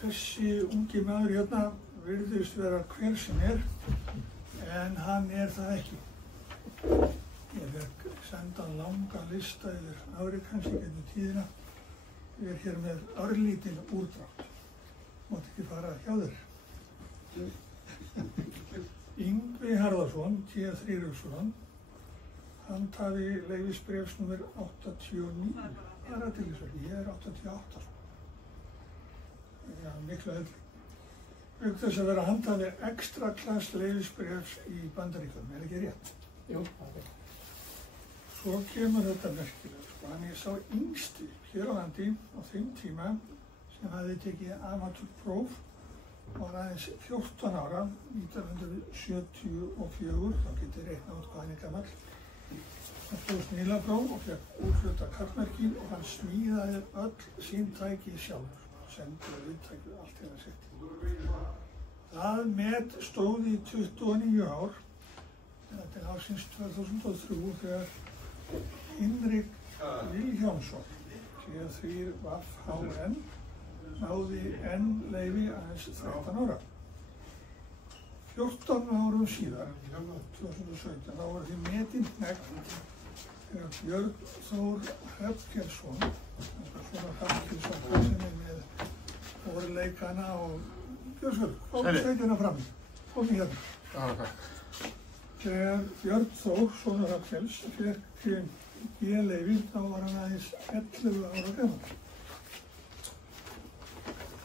Þessi ungi maður hérna virðist vera hver sem en hann það ekki. Ég fekk senda langan lista yfir afrek hans í gegnum tíðina. Ég hér með örlítinn úrdrátt. Mátt ekki fara hjá þér. Yngvi Harðarsson, T.Þrýrufsson, handhafi leyfisbréfsnúmer 89. Bara til þess að ég 88. Já, miklu eldri. Auk þess að vera handhafi extra klass leyfisbréfs í Bandaríkjunum, ekki rétt? Jú. Svo kemur þetta merkilega, Hann sá yngsti hér á landi á þeim tíma sem hafði tekið amatúrpróf var aðeins 14 ára, 1974, þá getið reiknað út hvað hann gamall. Hann stóð snillapróf og fekk úthlutað karlmerki og hann smíðaði öll sín tæki sjálfur, sendur viðtækið allt hérna sitt. Það met stóð í 29 ár, til ársins 2003 þegar Hinrik Vilhjálmsson, T.Þrýr-VHN, náði leyfi aðeins 13 ára. 14 árum síðar, 2017, þá var því metin hneggt þegar Björn Þór Hrafnkelsson, svona Hrafnkelsson sem með orðleikana og Björnsvöld, komið sveitina fram, komið hérna. Þegar Björn Þór, svona Hrafnkels, fekk B-leyfi, þá var hann aðeins 11 ára gamall.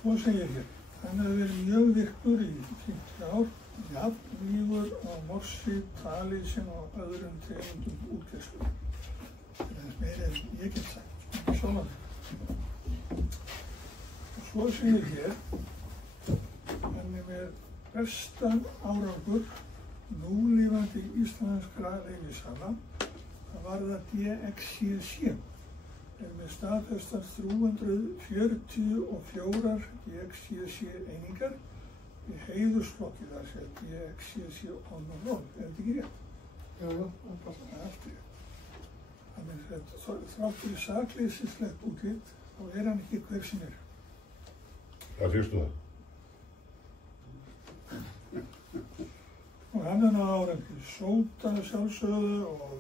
Og segir hér, hann hefði verið mjög virkur í 50 ár, jafnvígur á morsi, talísinn og öðrum tegundum útgeislum. Þess meira ég get sagt, ekki sjónarlega. Og svo segir hér, hann með bestan árangur núlifandi íslenskra leyfishafa, það var það DXCC. Með staðfestar 344 DXCC einingar í heiðursflokki þar sem DXCC on the roll. Þetta ekki rétt? Jú, það allt rétt. Þannig að þrátt fyrir sakleysislegt útlit, þá hann ekki hver sem Hvað fyrstu það? Og hann náði árangri sóta sjálfsögðu og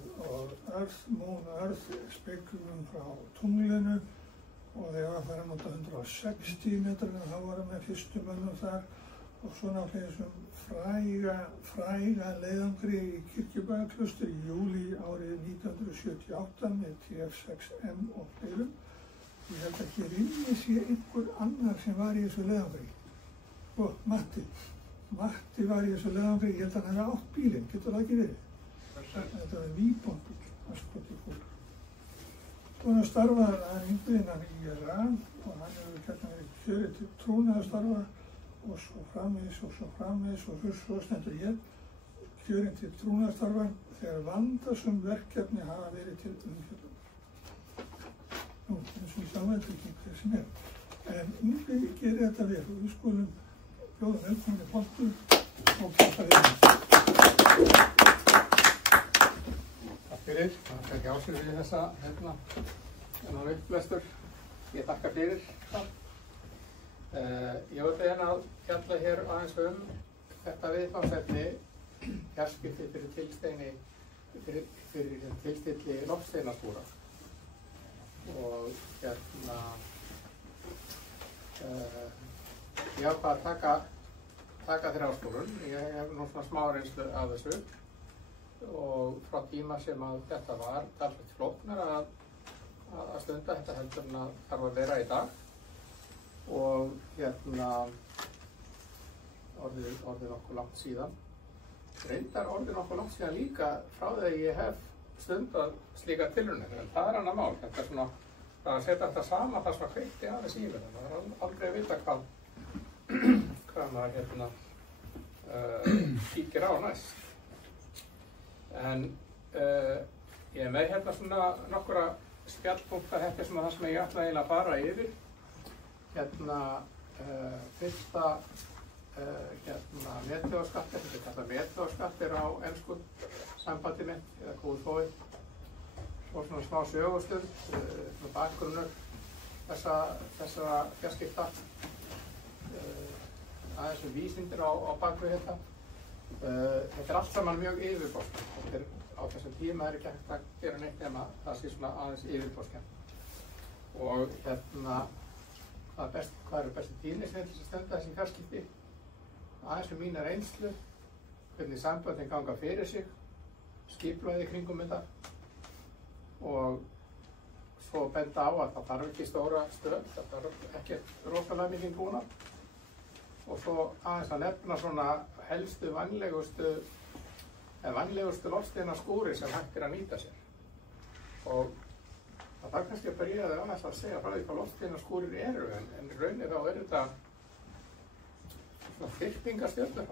Earth, Moon Earth speglum frá tunglinu og þeir var að fara að nota 160 metrar en þá var hann með fyrstu mönnum þar og svo náttúrulega þessum fræga leiðangri í Kirkjubæjarklaustur í júlí árið 1978 með TF6M og fleirum. Ég held að hér inni sé einhver annar sem var í þessu leiðangri. Og Matti var í þessu leiðangri, ég held að hann hefði átt bílinn, getur það ekki verið? Þetta var Víbon-bíl, aðskotið fólk. Svo hann starfaði að Yngvi innan IRA og hann hefur hérna verið kjörið til trúnaðarstarfa og svo framvegis og svo stendur hér kjörið til trúnaðarstarfa þegar vandasöm verkefni hafa verið til umfjöllunar. Nú, eins og ég sá þetta ekki hver sem En Yngvi gerir þetta vel og við skulum bjóða velkominni pontu og kjappa þér. Takk fyrir. Það ekki ásögur við þessa þennan upplestur. Ég þakka fyrir það. Ég vildi að fjalla hér aðeins þetta viðfangsefni fjarskipti fyrir tilstilli loftsteinastúra. Og ég ákvað að taka þeirra áskorun. Ég hef nú svona smá reynslu af þessu og frá tíma sem að þetta var talsvert flóknara að stunda þetta heldur en að þarf að vera í dag og orðið nokkuð langt síðan. Reyndar orðið nokkuð langt síðan líka frá því að ég hef stundað slíkar tilraunir, en það annað mál. Þetta svona, það að setja þetta saman það svona kveikti aðeins í mér. Það var aldrei að vita hvað maður kíkir á næst. En ég er með hérna svona nokkura spjallpunkta þetta sem það sem ég ætla eiginlega að fara yfir. Fyrsta meteóskattir, þetta er kallað meteóskattir á ensku sambandi mitt, eða KFOI. Og svona smá sögustund, bakgrunnur þessara fjarskipta. aðeins vísindir á bakvið þetta. Þetta allt saman mjög yfirborðskennt. Á þessum tíma ekki hægt að gera neitt nema það sé svona aðeins yfirborðskennt. Og hvað eru bestu tíðni sem til að stunda þessi fjarskipti? Aðeins mína reynslu, hvernig samböndin ganga fyrir sig, skipulagið kringum þetta og svo benda á að það þarf ekki stóra stöð, það þarf ekkert rosalega mikið búnað og svo aðeins að nefna svona helstu vænlegustu loftsteinarskúri sem hægt að nýta sér. Og það þarf kannski að byrja þau aðeins að segja frá því hvað loftsteinarskúrir eru, en í rauninni þá þetta svona þyrpingarstjörnur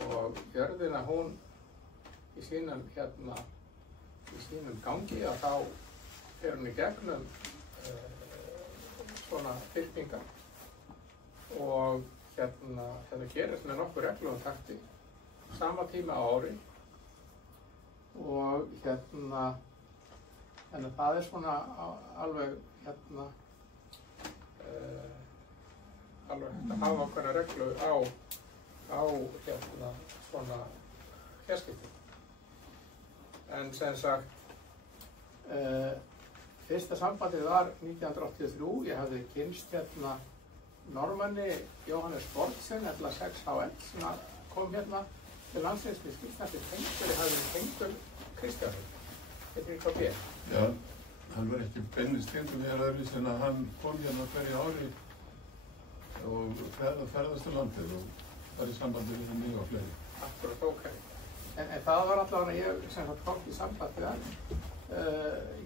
og jörðina hún í sínum gangi að þá fer hún í gegnum svona þyrpingar og þetta gerist með nokkur reglum takti sama tíma á ári og en það svona alveg alveg hægt að hafa okkur reglu á svona fjarskipti. En sem sagt, fyrsta sambandið var 1983, ég hafði kynnst Normanni Jóhannes Borgsen, 6HL, sem kom til landsins með skiptnætti tengur, ég hafði tengur Kristjánsson, þetta hvað bér. Já, hann var ekki beinlist tengur mér öðruvísi en að hann kom hverju ári og ferðast á landið og var í sambandi við mig og fleiri. Akkurat, ok. En það var allavega ég sem kom í samband við hann.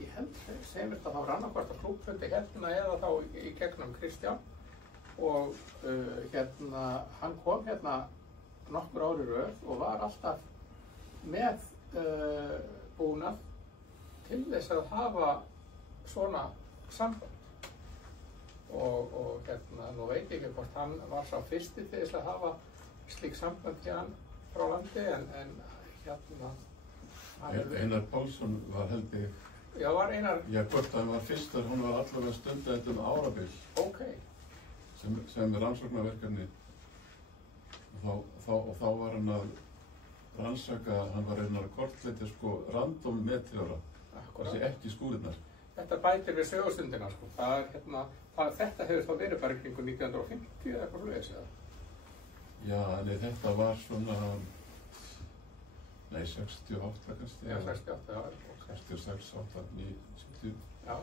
Ég held sem þetta þá var annarkvart á klúbfundi eða þá í gegnum Kristján og hann kom nokkur ári röð og var alltaf með búnað til þess að hafa svona samband. Og nú veit ég ekki hvort hann var sá fyrsti til þess að hafa slík samband frá landi, en Einar Pálsson var held ég. Já, var Einar? Já, hvort hann var fyrstur, hún var allavega stundið þetta árabil. Ok. Sem rannsóknarverkefni. Og þá var hann að rannsaka, hann var að kortleita random meteora. Þessi ekki skúrirnar. Þetta bætir við sögustundina þetta hefur þá verið bara kringum 1950 eða eitthvað svoleiðis eða? Já, þetta var svona 68 kannski. Já, 68, já. 66, 89, 70. Já.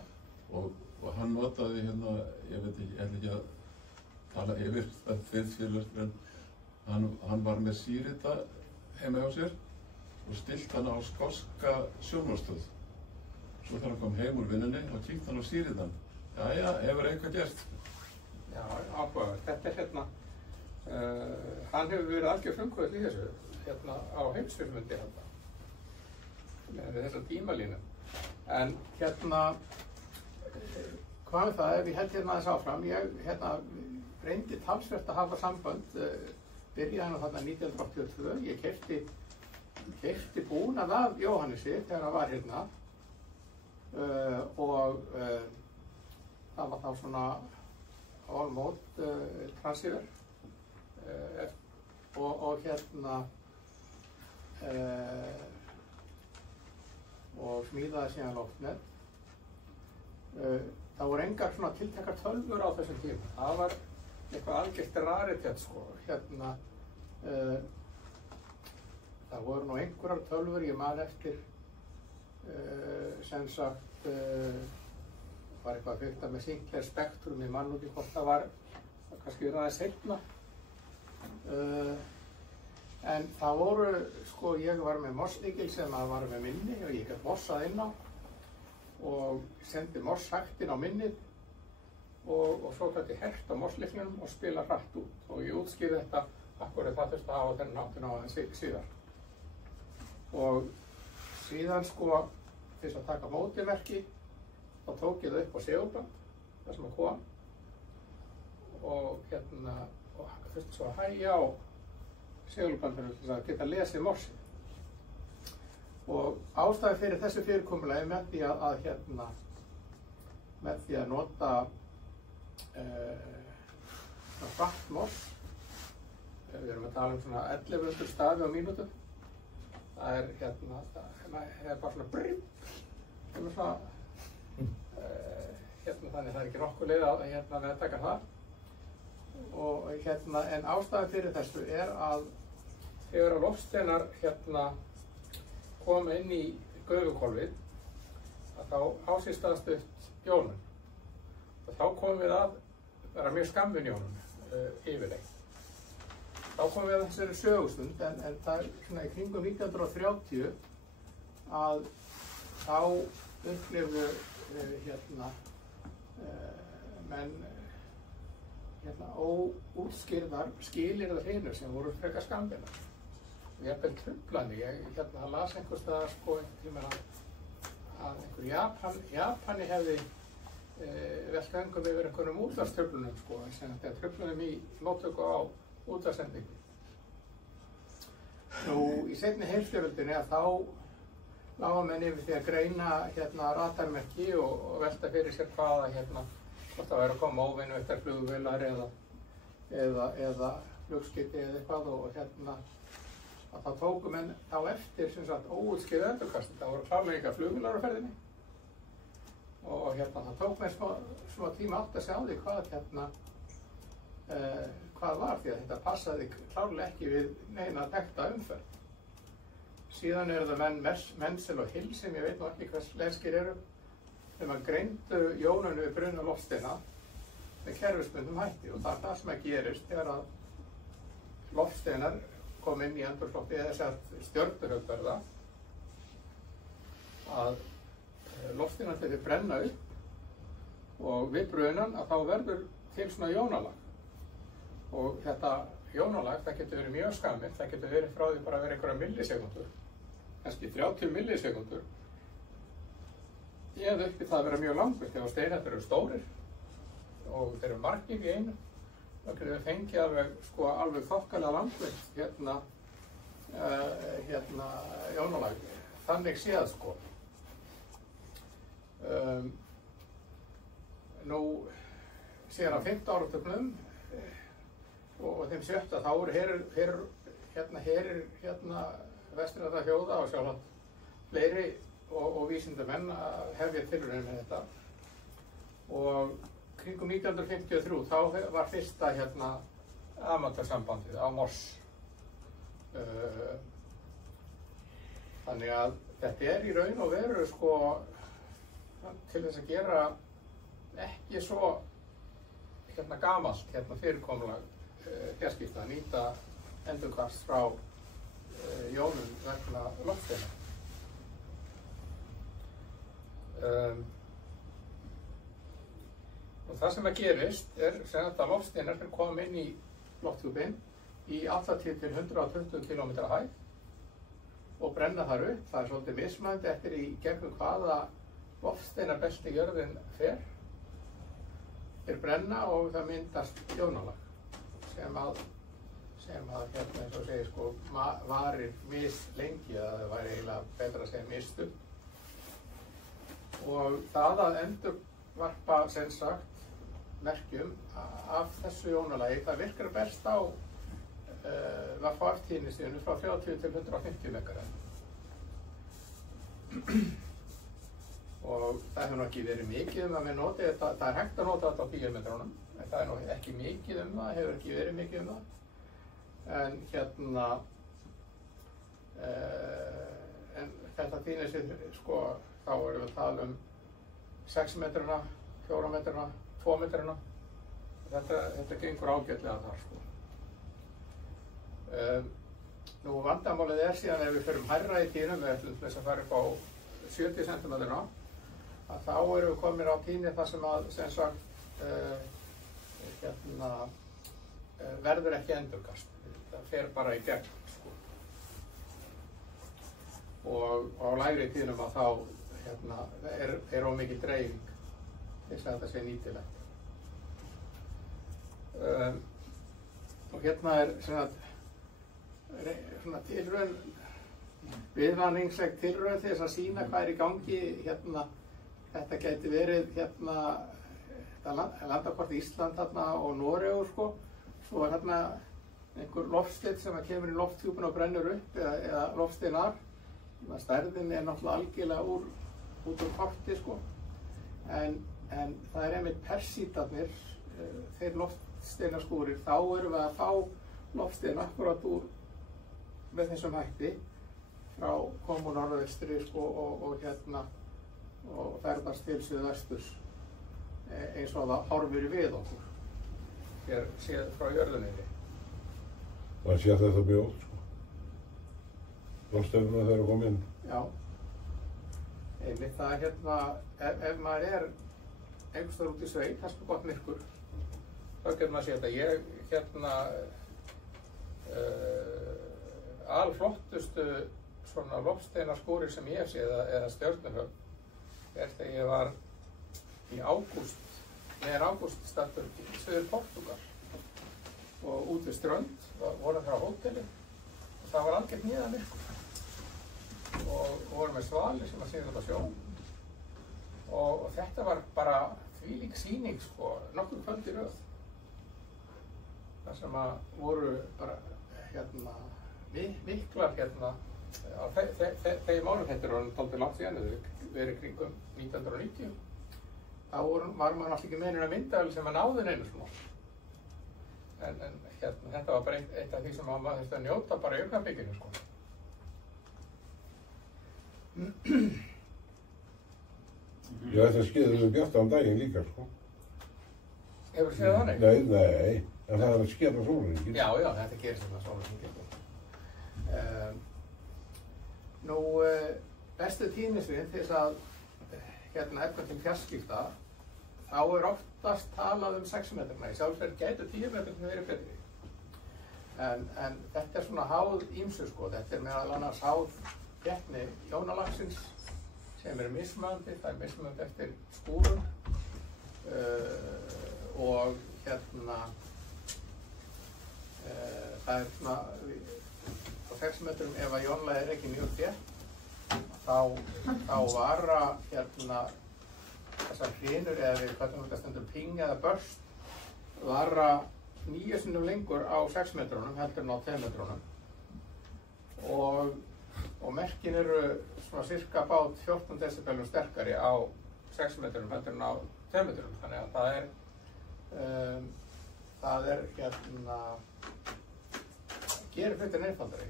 Og hann notaði ég veit ekki, ekki að tala yfir það fyrir, en hann var með Sírita heima hjá sér og stillt hann á skoska sjónvarpsstöð. Svo þegar hann kom heim úr vinnunni og kíkti hann á Síritan. Jæja, hefur eitthvað gert? Já, áhugavert. Þetta hann hefur verið algjör frumkvöðl í þessu, á heimsfilmundi með þessa tímalínu. En hvað er það, ef ég held aðeins áfram, ég reyndi talsvert að hafa sambönd, byrjaði hann þarna 1982, ég keypti búnað af Jóhannesi þegar hann var og það var þá svona all-mode transceiver og smíðaði síðan loftnet. Það voru engar svona tiltekar tölvur á þessum tíma. Það var eitthvað algjört raritet það voru nú einhverjar tölvur, ég man eftir sem sagt var eitthvað fyrta með Sinclair Spectrum, ég man nú ekki hvort það var kannski aðeins seinna. En það voru, ég var með Moss-lykil sem var með minni og ég gæti mossað inn á og sendi Moss-hættin á minnið og svo gæti ég hert á Moss-lyklinum og spila hratt út. Og ég útskýrði þetta akkurat það þurfti að hafa þennan háttinn á aðeins síðar. Og síðan fyrst að taka mótimerki, þá tók ég það upp á segulband, það sem kom og þurfti svo að hægja á segulbandinu til að geta lesið morsið. Og ástæði fyrir þessu fyrirkomulagi með því að nota hratt moss. Við erum að tala svona 1100 stafi á mínútu. Það er bara svona brým, svona, þannig það er ekki nokkuð leið að meðtaka það. Og en ástæðan fyrir þessu er að þegar að loftsteinar koma inn í gufuhvolfið, að þá á sér stað stutt jónun. Og þá komum við að vera mjög skammvinn jónun yfirleitt. Þá komum við að þessari sögustund, en það er svona í kringum 1930 að þá upplifðu menn óútskýrðar skilyrðar hrinur sem voru frekar skammvinnar. Jafnvel truflandi. Ég las einhvers staðar einhvern tímann að einhver Japani hefði velt vöngum yfir einhverjum útvarpstruflunum, þegar truflunum í móttöku á útvarpssendingu. Nú, í seinni heimsstyrjöldinni að þá lágu menn yfir því að greina radarmerki og velta fyrir sér hvaða hvort það væri að koma óvinnuittar flugvélar eða flugskyti eða eitthvað og að það tóku menn þá eftir sem sagt óútskýrðu endurkasti. Það voru klárlega engar flugvélar á ferðinni og það tók mér smá tíma átt að sjá því hvað var, því að þetta passaði klárlega ekki við neina þekkta umferð. Síðan eru það menn Menzel og Hill sem ég veit nú ekki hvers lenskir eru, þegar maður greindu jónunu við bruna loftsteina með kerfisbundum hætti og það er það sem gerist þegar að loftsteinar kom inn í andrúmsloftið eða þess að stjörnuhröp að loftsteinar þegar brenna upp og við brunan að þá verður til svona jónalag. Og þetta jónalag, það getur verið mjög skammir, það getur verið frá því bara að vera einhverja millisekundur, kannski 30 millisekundur, eða upp í það að vera mjög langur þegar steinar eru stórir og þeir eru margir í einu. Þá getur við fengið alveg þokkalega langvinnt jónalag. Þannig séð Nú, síðan á 15 áratugnum og þeim 7. þá eru herir vestrænna þjóða og sjálfsagt fleiri og vísindamenn að hefja tilraunir með þetta. Og kringum 1953 þá var fyrsta amateursambandið á Moss. Þannig að þetta er í raun og veru til þess að gera ekki svo gamalt fyrirkomulag fjarskipta að nýta endurkast frá jónum vegna loftsteina. Og það sem gerist er að loftsteinar koma inn í lofthjúpinn í 80 til 120 km hæð og brenna þar upp. Það er svolítið mismunandi eftir í gegnum hvaða loftsteinabelti jörðin fer. Þeir brenna og það myndast jónalag sem að eins og segir varir mislengi, eða það væri eiginlega betra að segja misstutt. Og það að endurvarpa sem sagt merkjum af þessu jónalagi, það virkar best á VFF-tíðnistíðinu frá 30 til 150 megahertz. Og það hefur nú ekki verið mikið að við noti þetta, það er hægt að nota þetta á bíómetrónum, en það er nú ekki mikið það, hefur ekki verið mikið það. En en þetta tíðnistíð, þá erum við að tala 6 metrana, 4 metrana, 2 metrana. Þetta gengur ágætlega þar. Nú vandamálið er síðan ef við förum hærra í tíðnum, við ætlum þess að fara upp á 70 cm, að þá erum við komin á tíðni þar sem að verður ekki endurkast. Það fer bara í gegn. Og á lægri tíðnum að þá er ómikil dreifing til þess að þetta sé nýtilegt. Og er svona tilraun, viðvaningsleg tilraun til þess að sýna hvað er í gangi. Þetta gæti verið landakort Ísland þarna og Noregur sko. Svo þarna einhver loftsteinn sem kemur í lofthjúpinn og brennur upp eða loftsteinar. Stærðin náttúrulega algjörlega út úr korti sko. En það einmitt persítarnir, þeir loftsteinarskúrir, þá erum við að fá loftstein akkurat úr með þessum hætti frá komu norðvestri sko, og ferðast til suðvesturs eins og það horfir við okkur hér séð frá jörðunni. Það sé þetta mjög oft sko. Loftsteinarnir þegar koma inn. Já. Einmitt það ef maður einhvers staðar út í sveit, það sko gott myrkur, þá getur maður séð þetta. Ég alflottustu svona loftsteinarskúrir sem ég hef séð eða stjörnuhögg þegar ég var í ágúst staddur í suður Portúgal og út við strönd, vorum frá hóteli og það var algjört niðamyrkur og vorum með svali sem að sýna upp á sjó og þetta var bara þvílík sýning sko, nokkur kvöld í röð þar sem að voru bara miklar þegar málum þetta er orðin dálítið langt síðan, verið kringum 1990. Þá var maður alltaf ekki með neina myndavél sem að náði neinu svona. En þetta var bara eitt af því sem maður þurfti að njóta bara í augnablíkinu sko. Já, þetta skeður við bjartan daginn líka sko. Hefur þið séð þannig? Nei, en það er að skeða sólahringinn. Já, þetta gerir svona sólahringinn. Bestu tíðnisvið til þess að eftir til fjarskipta, þá oftast talað 6 metrana. Í sjálfsverð gætu 10 metrana verið betri. En þetta er svona háð ýmsu sko. Þetta er meðal annars háð getni jónalagsins sem mismunandi. Það er mismunandi eftir skúrum og það er svona á 6 metrum ef að jónlag er ekki mjög þétt þá vara þessar hrinur eða við kallum þetta stundum ping eða burst vara 9 sinnum lengur á 6 metrunum heldur en á 2 metrunum og merkin eru svona cirka bát 14 decibelum sterkari á 6 metrunum heldur en á 2 metrunum þannig að það er gerir hlutin einfaldari.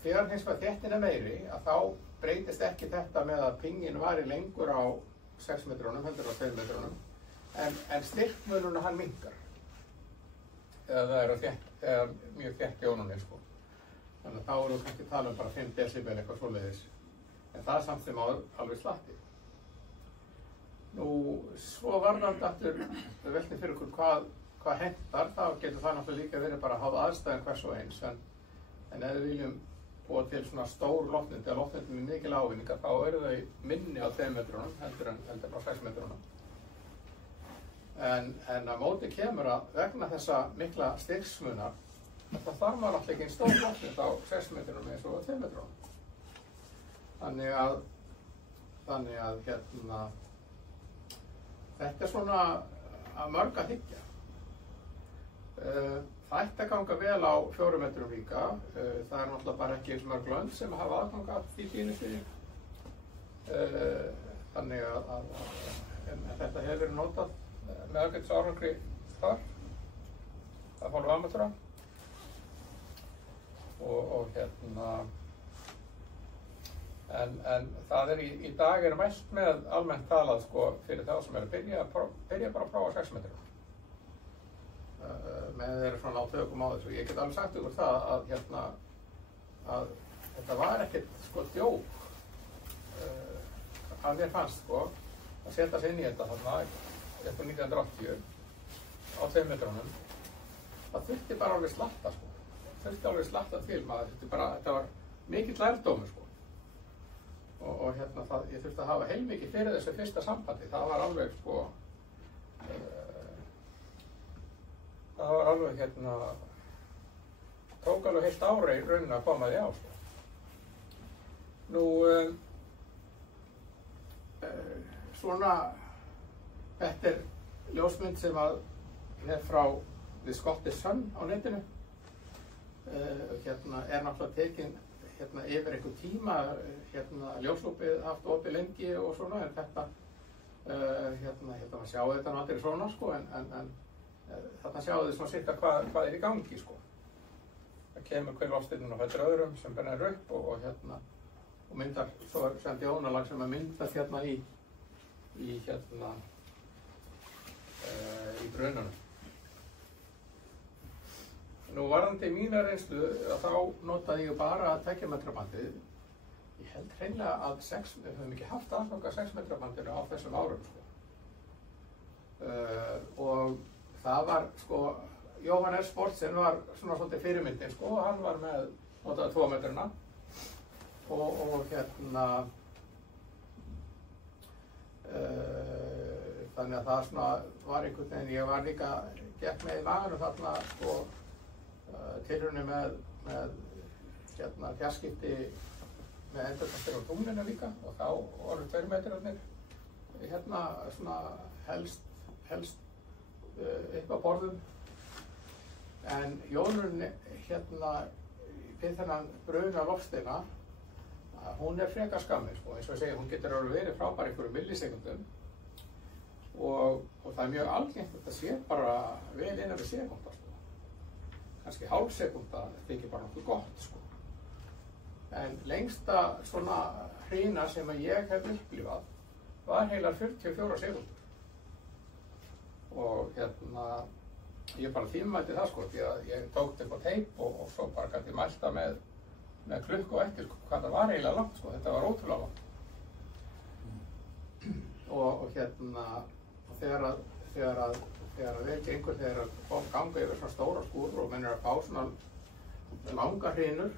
Þegar hins vegar þéttin er meiri að þá breytist ekki þetta með að pingin vari lengur á 6 metrunum heldur á 2 metrunum en styrkmununa hann minnkar eða það er mjög þétt jónunni sko. Þannig að þá erum við kannski að tala bara 5 decibel eitthvað svoleiðis en það er samt sem alveg slatti. Svo varðandi aftur velti fyrir okkur hvað hentar, þá getur það náttúrulega líka verið bara að hafa aðstæðum hvers og eins en ef við viljum búa til svona stór loftnet eða loftnet með mikil ávinningar þá eru þau minni á 2 metrunum heldur en á 6 metrunum. En að móti kemur að vegna þessa mikla styrksmunar þá þarf maður alltaf ekki einn stór loftnet á 6 metrunum eins og á 2 metrunum. Þannig að þetta er svona að mörg að hyggja. Það ætti að ganga vel á 4 metrum líka. Það er náttúrulega bara ekki eins mörg lönd sem hafa aðgang að því tíðnisviði. Þannig að þetta hefur verið notað með ágætis árangri þar. Það fór amatöra. En það er í dag mælt með almennt talað sko, fyrir þá sem að byrja bara að prófa 6 metrum. Með þeirra svona á tökum á þessu. Ég get alveg sagt ykkur það að þetta var ekkert sko djók að mér fannst sko að setja sig inn í þetta þarna eftir 1980 á 2 metrunum. Það þurfti bara alveg slatta sko. Til maður þetta var mikill lærdómur sko. Og ég þurfti að hafa heilmikið fyrir þessu fyrsta sambandi. Það var alveg sko tók alveg heilt ári í rauninni að koma því á sko. Svona Þetta er ljósmynd sem að er frá The Scottish Sun á netinu. Hérna er náttúrulega tekin hérna yfir einhver tíma, hérna ljósopið haft opið lengi og svona, en þetta hérna maður sjáu þetta aldrei svona sko, en þarna sjáu þið svona cirka hvað er í gangi sko. Það kemur hver loftsteinninn á fætur öðrum sem bennir upp og hérna og myndar, svo er sem djónalag sem að myndast hérna í hérna í brunanum. Nú varðandi mína reynslu að þá notaði ég bara 2 metra bandið. Ég held hreinlega að við höfum ekki haft aðgang að 6 metra bandinu á þessum árum sko. Og það var sko, Jóhann R. Sportsen var svona svolítið fyrirmyndin sko, hann var með notaði 2 metruna og hérna þannig að það svona var einhvern veginn, ég var líka gekk með í maganum þarna sko tilraunir með hérna fjarskipti með endurkastir á tunglinu líka og þá voru 2 metrarnir hérna svona helst upp á borðum. En Jónun hérna við þennan bruna loftsteina, hún er frekar skammir sko, eins og ég segi, hún getur alveg verið frábær einhverjum millisekundum og það er mjög algengt að það sé bara vel innan við sekúnda sko. Kannski hálf sekúnda þykir bara nokkuð gott sko. En lengsta svona hrina sem að ég hef upplifað var heilar 44 sekúndur. Og hérna, ég bara tímamælti það sko, því að ég tók þetta upp á teip og svo bara gæti mælta með klukku og eftir hvað það var eiginlega langt sko, þetta var ótrúlega langt. Og hérna, þegar við gengur, þegar ganga yfir svona stóra skúr og menn að fá svona langa hrinur,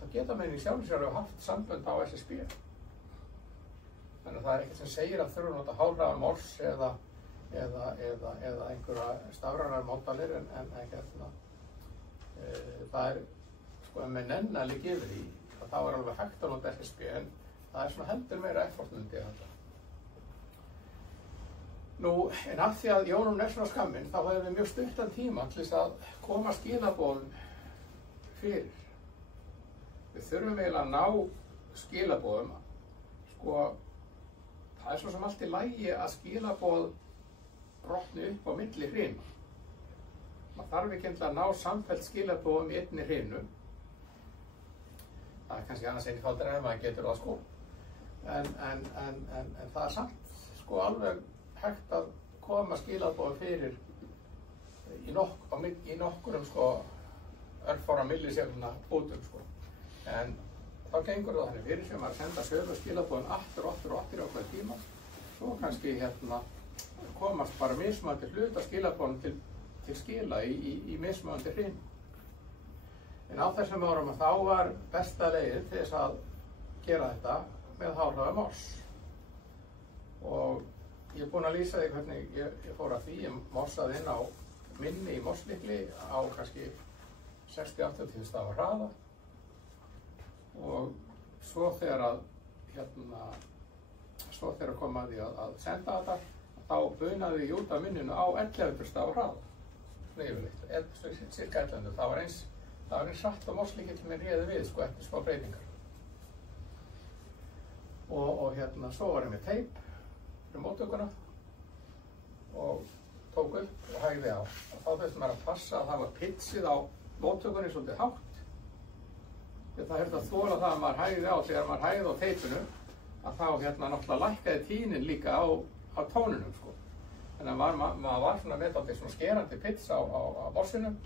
þá geta menn í sjálfu sér að hafa haft sambönd á SSB. Þannig að það er ekkert sem segir að þurfa að nota hálfraða mors eða einhverja stafrænar mótalir en hérna, það er sko ef menn nenna líka yfir því að þá er alveg hægt að nota SSB en það er svona heldur meira effort myndi ég halda. Nú, en af því að Jónun er svona skamminn, þá hefur við mjög stuttan tíma til þess að koma skilaboðum fyrir. Við þurfum eiginlega að ná skilaboðum, sko, það er svo sem allt í lagi að skilaboð brotni upp á milli hrina. Maður þarf ekki að ná samfellt skilaboðum í einni hrinu. Það er kannski annars einn fátur ef maður getur það sko. En það er samt sko alveg hægt að koma skilaboðum fyrir í nokkurum sko örfára millisekúndna bútum sko. En þá gengur það þannig fyrir sem að senda sömu skilaboðum aftur á hvern tíma. Svo kannski hérna komast bara mismunandi hluta skilaboðum til skila í mismunandi hrin. En á þessum árum þá var besta leiðin til þess að gera þetta með hálfraða mors. Og ég er búinn að lýsa því hvernig ég fór að því. Ég morsaði inn á minni í morslykli á kannski 60-80 stafa hraða. Og svo þegar kom að því að senda þetta, þá bunaði ég út af minninu á 1100 stafa hraða. Yfirleitt, cirka 1100. Það var eins hratt á morslykli sem ég réði við sko eftir smá breytingar. Og hérna, svo var ég með teip fyrir móttökuna og tók upp og hægði á. Og þá þurfti maður að passa að það var pitsið á móttökunni svolítið hátt. Það er að þola það að maður hægði á þegar maður hægði á teipinu að þá hérna náttúrulega lækkaði tínin líka á tónunum sko. Þannig að maður var svona með þáttið svona skerandi pits á borsinum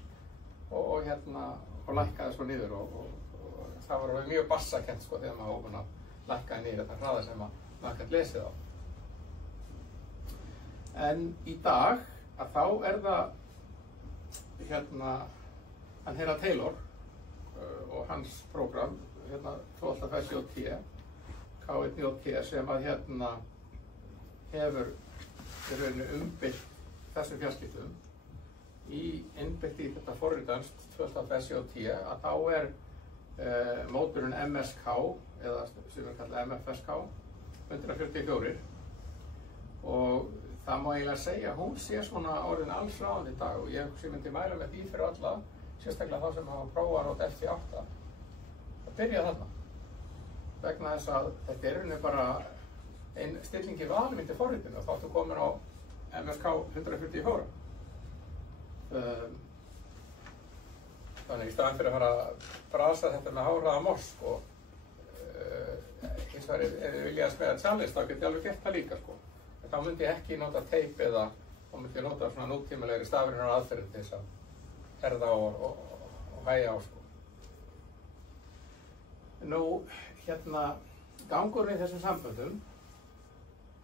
og hérna og lækkaði svo niður og það var mjög bassakent sko þegar maður var búinn að lækkaði niður þetta hraða sem maður gæti lesið á. En í dag að þá er það hérna hann Herra Taylor og hans prógram hérna 12. FSJT K1JT sem að hérna hefur í rauninu umbylt þessum fjarskiptum innbyggt í þetta forritans 12. FSJT að þá er mótorinn MSK eða sem við kalla MFSK 144 og það má eiginlega segja að hún sé svona orðin alls ráðandi í dag og ég myndi mæla með því fyrir alla, sérstaklega þá sem hafa prófað að nota FT8 að byrja þarna. Vegna þess að þetta er rauninni bara ein stilling í valmyndi forritinu og þá ertu komin á MSK 144. Þannig í staðan fyrir að fara að brasa þetta með háhraða MOS sko, hins vegar ef þið vilja að smíða challenge þá get ég alveg gert það líka sko. En þá myndi ég ekki nota teip eða þá myndi ég nota svona nútímalegri stafrænar aðferðir til þess að herða og hægja á sko. Nú, hérna, gangurinn í þessum samböndum,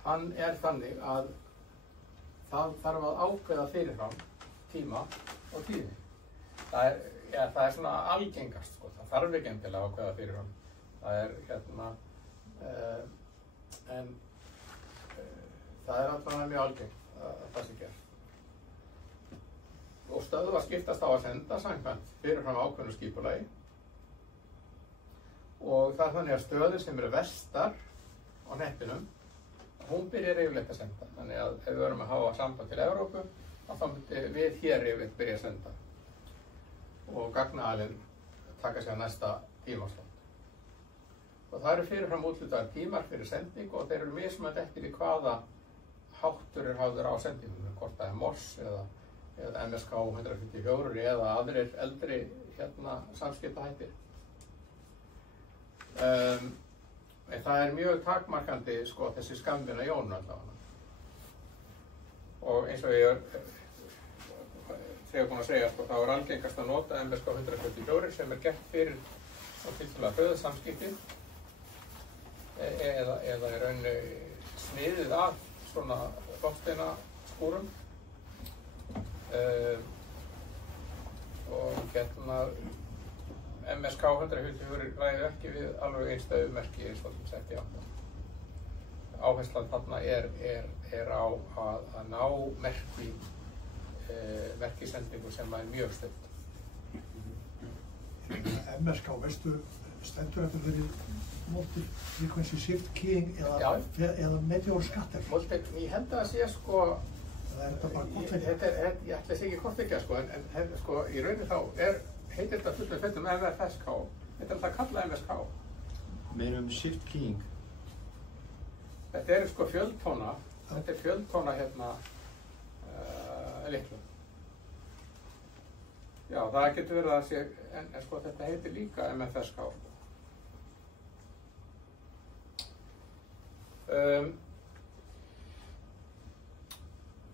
hann þannig að það þarf að ákveða fyrirfram tíma og tíðni. Það er svona algengast, sko. Það þarf ekki endilega að ákveða fyrirfram. Það er hérna, en það er alltaf mjög algengt að það sé gert. Og stöðvar skiptast á að senda samkvæmt fyrirfram ákveðnu skipulagi. Og það er þannig að stöður sem eru vestar á hnettinum, hún byrjar yfirleitt að senda. Þannig að ef við verum að hafa samband til Evrópu, þá myndi við hér yfirleitt byrja að senda. Og gagnaaðilinn taka sér næsta tímaslótt. Og það eru fyrirfram úthlutaðir tímar fyrir sendingu og þeir eru mismunandi eftir í hvaða háttur er hafður á sendingunum, hvort það er MOS eða MSK 154 eða aðrir eldri samskiptahættir. En það er mjög takmarkandi sko, þessi skammvinna Jónu allavega. Og eins og ég þegar búin að segja, sko, þá er algengast að nota MSK 144 sem er gert fyrir tiltölulega hröð samskipti eða í rauninni sniðið af svona loftsteinaskúrum og hérna MSK 144 ræði ekki við alveg einn stöðumerki eins og sem sagt í átta. Áherslan þarna er á að ná merkisendingu sem er mjög stödd. MSK, veistu, stendur þetta fyrir multi-frequency shift keying eða meteor scatter? Ég held að það sé sko, það er þetta bara kortveggja? Ég ætla að segja ekki kortveggja sko, en sko í rauninni þá heitir þetta fullum fettum MFSK. Þetta er það kallað MSK. Meinum shift keying? Þetta er sko fjöldtóna, þetta er fjöldtóna litlu. Já, það getur verið að sé, en sko þetta heitir líka MFSK.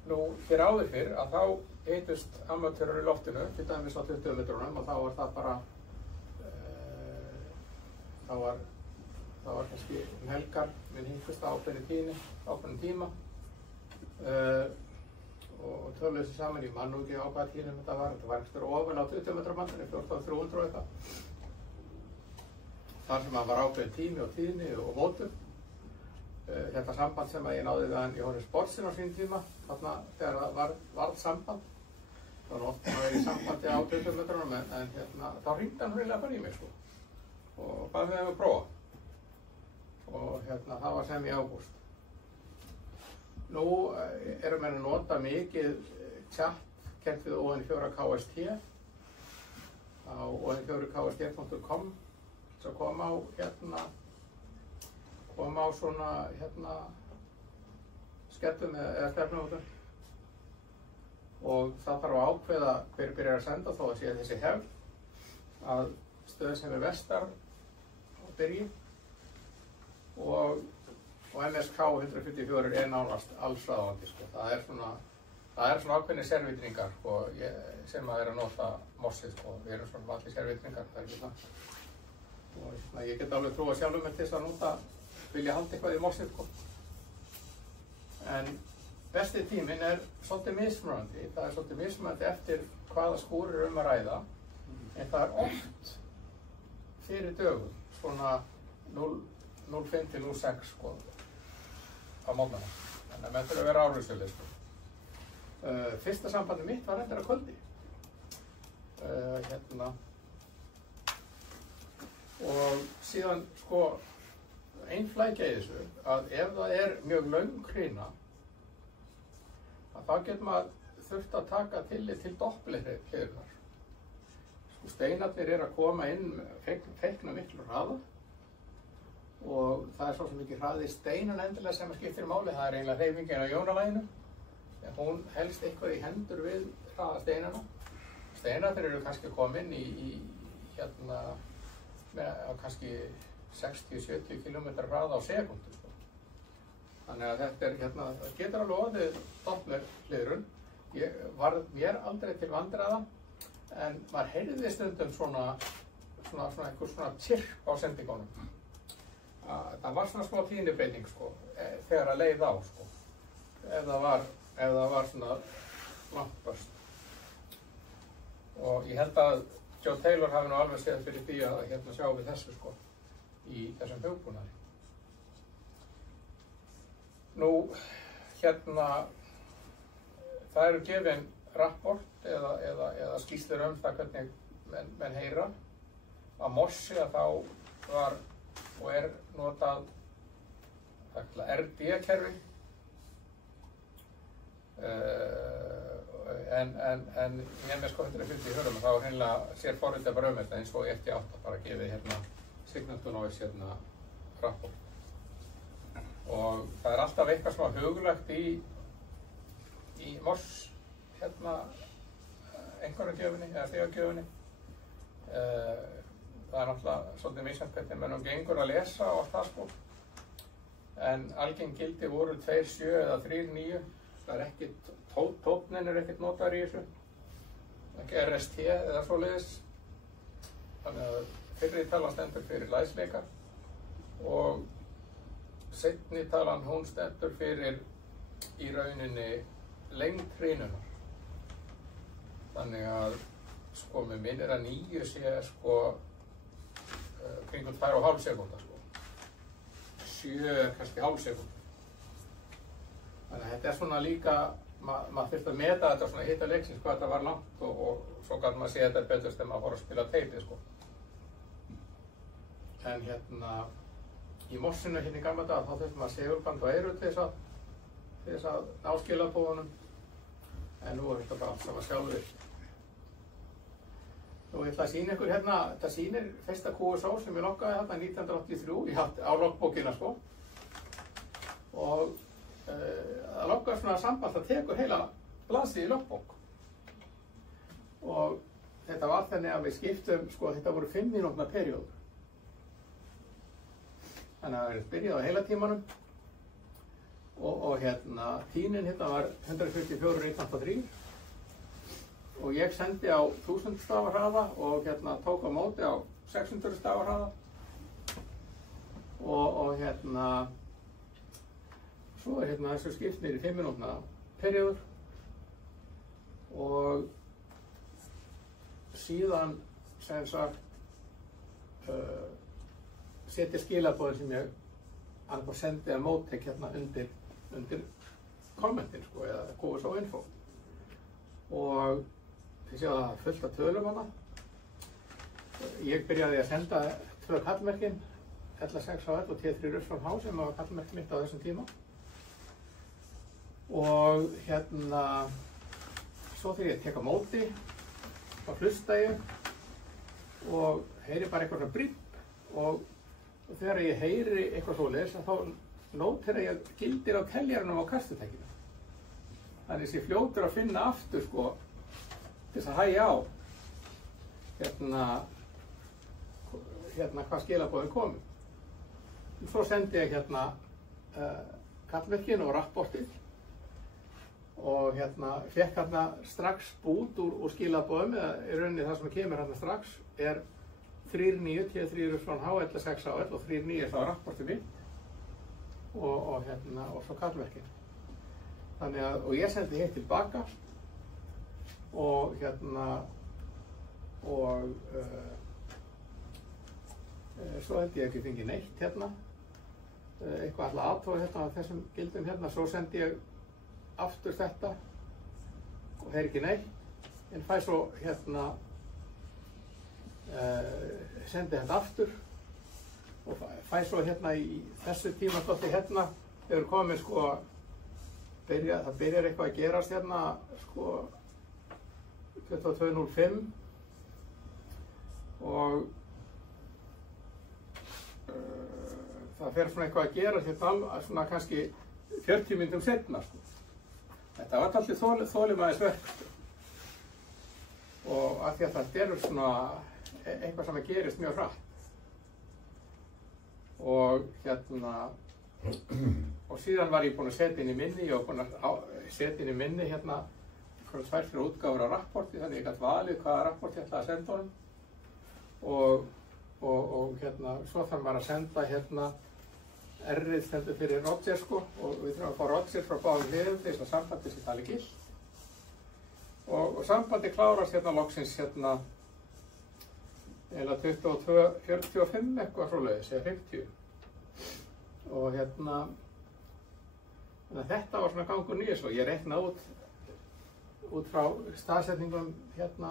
Nú, hér áður fyrr að þá heitust amatörur í loftinu, til dæmis á 20 metrunum og þá var það bara, það var kannski helgar, minn hittust ákveðin tíma og töluðu þessu saman í mann og ekki á hvaða tíðnum þetta var ekstra ofan á 20 metra bandinu, 14.300 og eitthvað. Þar sem hann var ákveðin tími og tíðni og hótur. Þetta samband sem ég náði við hann Jóhannes Borsin á sín tíma, þarna þegar það varð samband. Það var oft að vera í sambandi á 20 metrunum en þá hringdi hann hreinlega bara í mig sko og baði mig að prófa. Og það var sem í ágúst. Nú erum við að nota mikið chat kennt við ON4KST á on4kst.com sem kom á svona skellum eða stefnumótum og það þarf að ákveða hver byrjar að senda þó að sé þessi hefð að stöð sem er vestar og byrji og MSK 144 er nánast allsráðandi sko. Það er svona ákveðni sérvitringar sko, sem að nota MOS-ið sko. Við erum svona allir sérvitringar, það er ekki það. Og ég get alveg trúa sjálfum með til þess að nota, vilja halda eitthvað í MOS-ið sko. En besti tíminn er svolítið mismunandi. Það er svolítið mismunandi eftir hvaða skúr er að ræða. En það er oft fyrir dögum, svona 05 til 06 sko. Á mótnana, þannig að menn þurfa að vera árvísuleg sko. Fyrsta sambandi mitt var reyndar að kvöldi. Og síðan sko ein flækja í þessu að ef það er mjög löng hrina að þá getur maður þurft að taka tillit til doppelhliðrunar. Sko steinarnir eru að koma inn feikna miklu hraða og það er svo sem ekki hraði steinan endilega sem skiptir máli, það er eiginlega hreyfingin á jónalæginu. En hún helst eitthvað í hendur við hraða steinana. Steinarnir eru kannski komin í hérna með kannski 60-70 km hraða á sekúndu. Þannig að þetta er hérna, það getur alveg orðið doppelhliðrun. Mér aldrei til vandræða, en maður heyrði stundum einhver svona tjirp á sendingunum. Það var svona smá tíðnibreyting sko, þegar að leið á sko, ef það var svona lampböst. Og ég held að Joe Taylor hafi nú alveg séð fyrir því að hérna sjá við þessu sko, í þessum hugbúnaði. Nú, hérna, það eru gefin rapport eða skýrslur það hvernig menn heyra. Á Morsi að þá var og er notað RD-kerfi. En ég með sko 150 í hörum og þá hreinlega sér forritið bara þetta eins og 1.8 bara gefið hérna signal to noise hérna rapport. Og það er alltaf eitthvað svona hugulegt í Mors hérna einhverju gjöfinni eða stigagjöfinni. Það er náttúrulega svolítið misjafnt hvernig mönnum gengur að lesa og allt það sko. En algeng gildi voru 2.7 eða 3.9. Það er ekkert, tónnin er ekkert notaður í þessu. Ekki RST eða svoleiðis. Þannig að fyrri talan stendur fyrir læsleika og seinni talan hún stendur fyrir í rauninni lengd hrinunar. Þannig að sko með minnir að 9 sé sko kringum 2,5 sekúnda sko. 7 er kannski hálf sekúnda. Þannig að þetta er svona líka, maður þurfti að meta þetta svona hitta leiksins hvað þetta var langt og svo kann maður sé þetta betur þegar maður fór að spila teipið sko. En hérna í Morsinu hérna í gamla dag þá þurfti maður segulband og eyru til þess að ná skilaboðunum. En nú er þetta bara allt saman sjálfur. Og ég ætla að sýna ykkur hérna, þetta sýnir fyrsta QSO sem ég lokkaði hérna 1983 á loggbókina sko. Og það lokkar svona samband, það tekur heila blaðsíðu í loggbók. Og þetta var þannig að við skiptum, sko þetta voru 5 mínútna perióður. Þannig að það byrjaði á heila tímanum. Og hérna, tínin hérna var 144.183. Og ég sendi á 1000 stafa hraða og hérna tók á móti á 600 stafa hraða. Og hérna, svo er hérna þessu skipt niður í 5 mínútna perióður. Og síðan sem sagt setja skilaboðin sem ég annað sendi að móttek hérna undir kommentin sko, eða QSO info. Og þið séu að það er fullt af tölum hana. Ég byrjaði að senda 2 kallmerkin, L6HL og T3 Russland H sem var kallmerkin mitt á þessum tíma. Og hérna, svo þegar ég tek á móti, þá hlusta ég og heyri bara eitthvað svona brýpp og þegar ég heyri eitthvað svoleiðis þá nótera ég gildir á teljaranum á kastutækinu. Þannig að ég fljótur að finna aftur sko til þess að hægja á hérna hvað skilaboðin komi. Svo sendi ég hérna kallmerkin og rapportið og hérna fekk hérna strax bút úr skilaboðum eða í rauninni það sem kemur hérna strax er 3.9 T3 Russland H L6HL og 3.9 er það rapportið mitt og hérna og svo kallmerkin. Þannig að og ég sendi hitt tilbaka og hérna og svo held ég ekki fengið neitt hérna eitthvað alltaf aðtóð hérna á þessum gildum hérna, svo sendi ég aftur þetta og heyr ekki neitt en fæ svo hérna sendi þetta aftur og fæ svo hérna í þessu tímaslotti hérna hefur komið sko það byrjar eitthvað að gerast hérna, sko, 22:05 og það fer svona eitthvað að gerast hérna svona kannski 40 mínútum seinna, sko. Þetta var alltaf þolinmæðisverk, sko. Og af því að þetta er svona eitthvað sem gerist mjög hratt. Og hérna, og síðan var ég búinn að setja inn í minni, ég var búinn að setja inn í minni hérna einhverjum 2-3 útgáfur á rapporti, þannig ég gæti valið hvaða rapport ég ætlaði að senda honum. Og hérna, svo þarf maður að senda hérna R-ið stendur fyrir Roger, sko, og við þurfum að fá Roger frá báðum hliðum til þess að sambandið sé talið gilt. Og sambandið klárast hérna loksins hérna eða 22:45 eitthvað svoleiðis, eða 50. Og hérna, þetta var svona gangur nýjus og ég reiknaði út frá staðsetningum hérna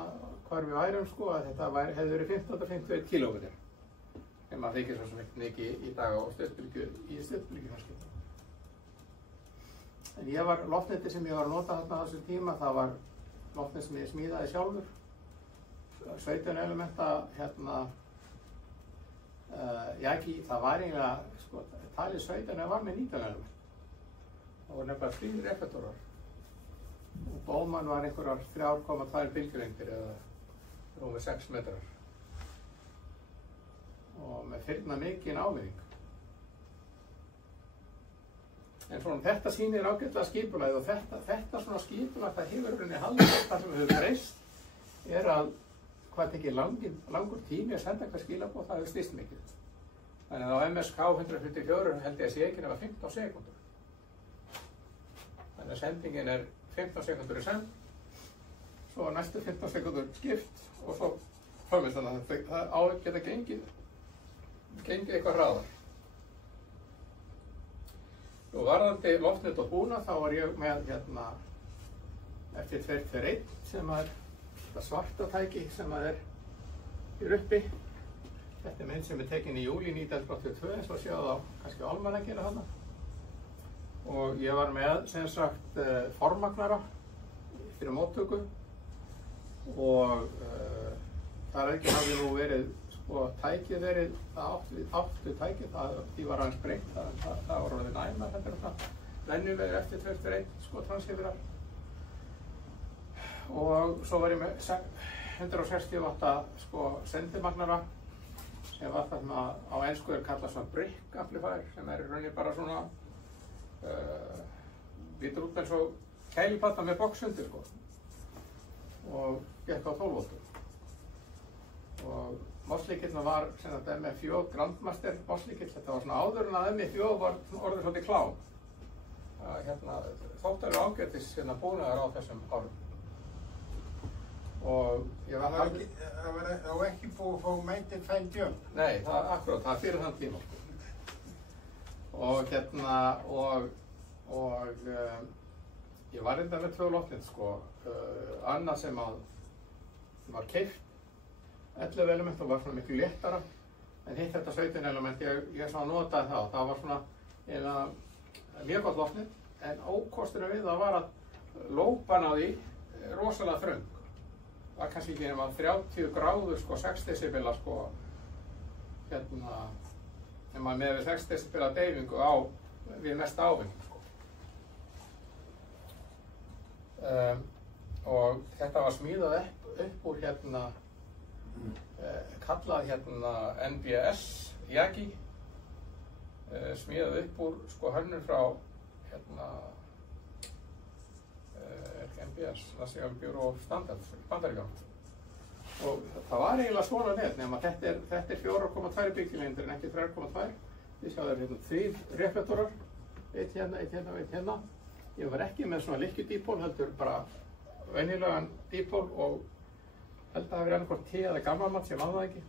hvar við værum, sko, að þetta hefði verið 1551 kílómetrar. En maður þykir svo sem ekki mikið í dag á stjörnubylgju kannski. En ég var, loftnetið sem ég var að nota þarna á þessum tíma, það var loftnet sem ég smíðaði sjálfur. 17 elementa, hérna, Yagi, það var eiginlega, sko, talið 17 var með 19 element. Það voru nefnilega 3 reflektorar. Og Bowman var einhverjar 3,2 bylgjulengdir eða rúmið 6 metrar. Og með fyrna mikinn ávinning. En svona þetta sýnir ágætlega skipulagið og þetta svona skipulag, það hefur rauninni haldið það sem hefur breyst, er að hvað tekið langur tími að senda hver skilaboð, það hefur styst mikið. Þannig að á MSK 154 held ég að sé ekki nema 15 sekúndur. Þannig að sendingin er 15 sekúndur í send, svo næstu 15 sekúndur skipt og svo höfumst þannig að það á að geta gengið eitthvað hraðar. Og varðandi loftnet og búnað þá var ég með hérna F221 sem er þetta svarta tæki sem er hér uppi. Þetta er mynd sem er tekin í júlí 1982 eins og séu það kannski almanakinu þarna. Og ég var með sem sagt formagnara fyrir móttöku og þar ekki hafði nú verið og tækið verið, það áttu tækið, því var aðeins breytt, það var orðið næma, þetta er svona venjulegir F221 sko transíferar. Og svo var ég með 160 watta sko sendimagnara sem var þarna á ensku kallað svona brick amplifier sem er í rauninni bara svona lítur út eins og kæliplata með boxundir sko og gekk á 12 voltum. Og Moss-lykillinn var MF4 Grandmaster Moss-lykill, þetta var svona áður en að MF4 var orðið svolítið klám. Hérna, þótt eru ágætis búnaðar á þessum árum. Og ég var Það var ekki búið að fá mæntið fældjum? Nei, akkurát, það fyrir þann tíma. Og hérna, ég var enda með 2 loftnet sko, annað sem var keypt 11 element og var svona miklu léttara en hitt þetta 17 element, ég svona notaði það var svona mjög gott loftnet en ókosturinn við það var að lópan á því rosalega þröng var kannski ekki nema 30 gráður sko 6 decibela sko hérna nema með 6 decibela deyfingu við mesta ávinning sko og þetta var smíðað upp úr hérna kallað hérna NBS Yagi smíðað upp úr sko hönnun frá hérna NBS, National Bureau of Standards Bandaríkjanna og það var eiginlega svona net nema þetta er 4,2 bylgjulengdir en ekki 3,2 þið sjáðu hérna 3 reflektorar eitt hérna ég var ekki með svona lykkjudípól heldur bara venjulegan dípól og held að það hafi verið annarkvort te eða gammalmat sem það ekki.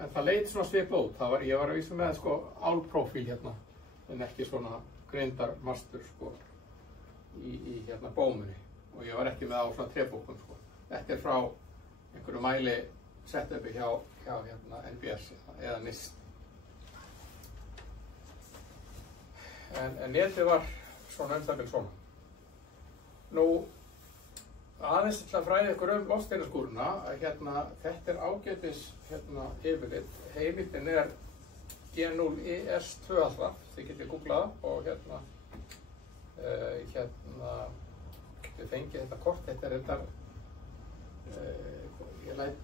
En það leit svona svipað út. Ég var að vísa með sko álprófíl hérna en ekki svona grindarmastur sko í hérna bómunni og ég var ekki með á svona trébókum sko. Þetta er frá einhverju mæli setupi hjá hérna NBS eða NIST. En netið var svona svona. Nú, aðeins til að fræða ykkur loftsteinaskúruna, þetta ágætis yfirlit. Heimildin G0ES2 alltaf, þið getið googlað og getið fengið þetta kort. Þetta ég læt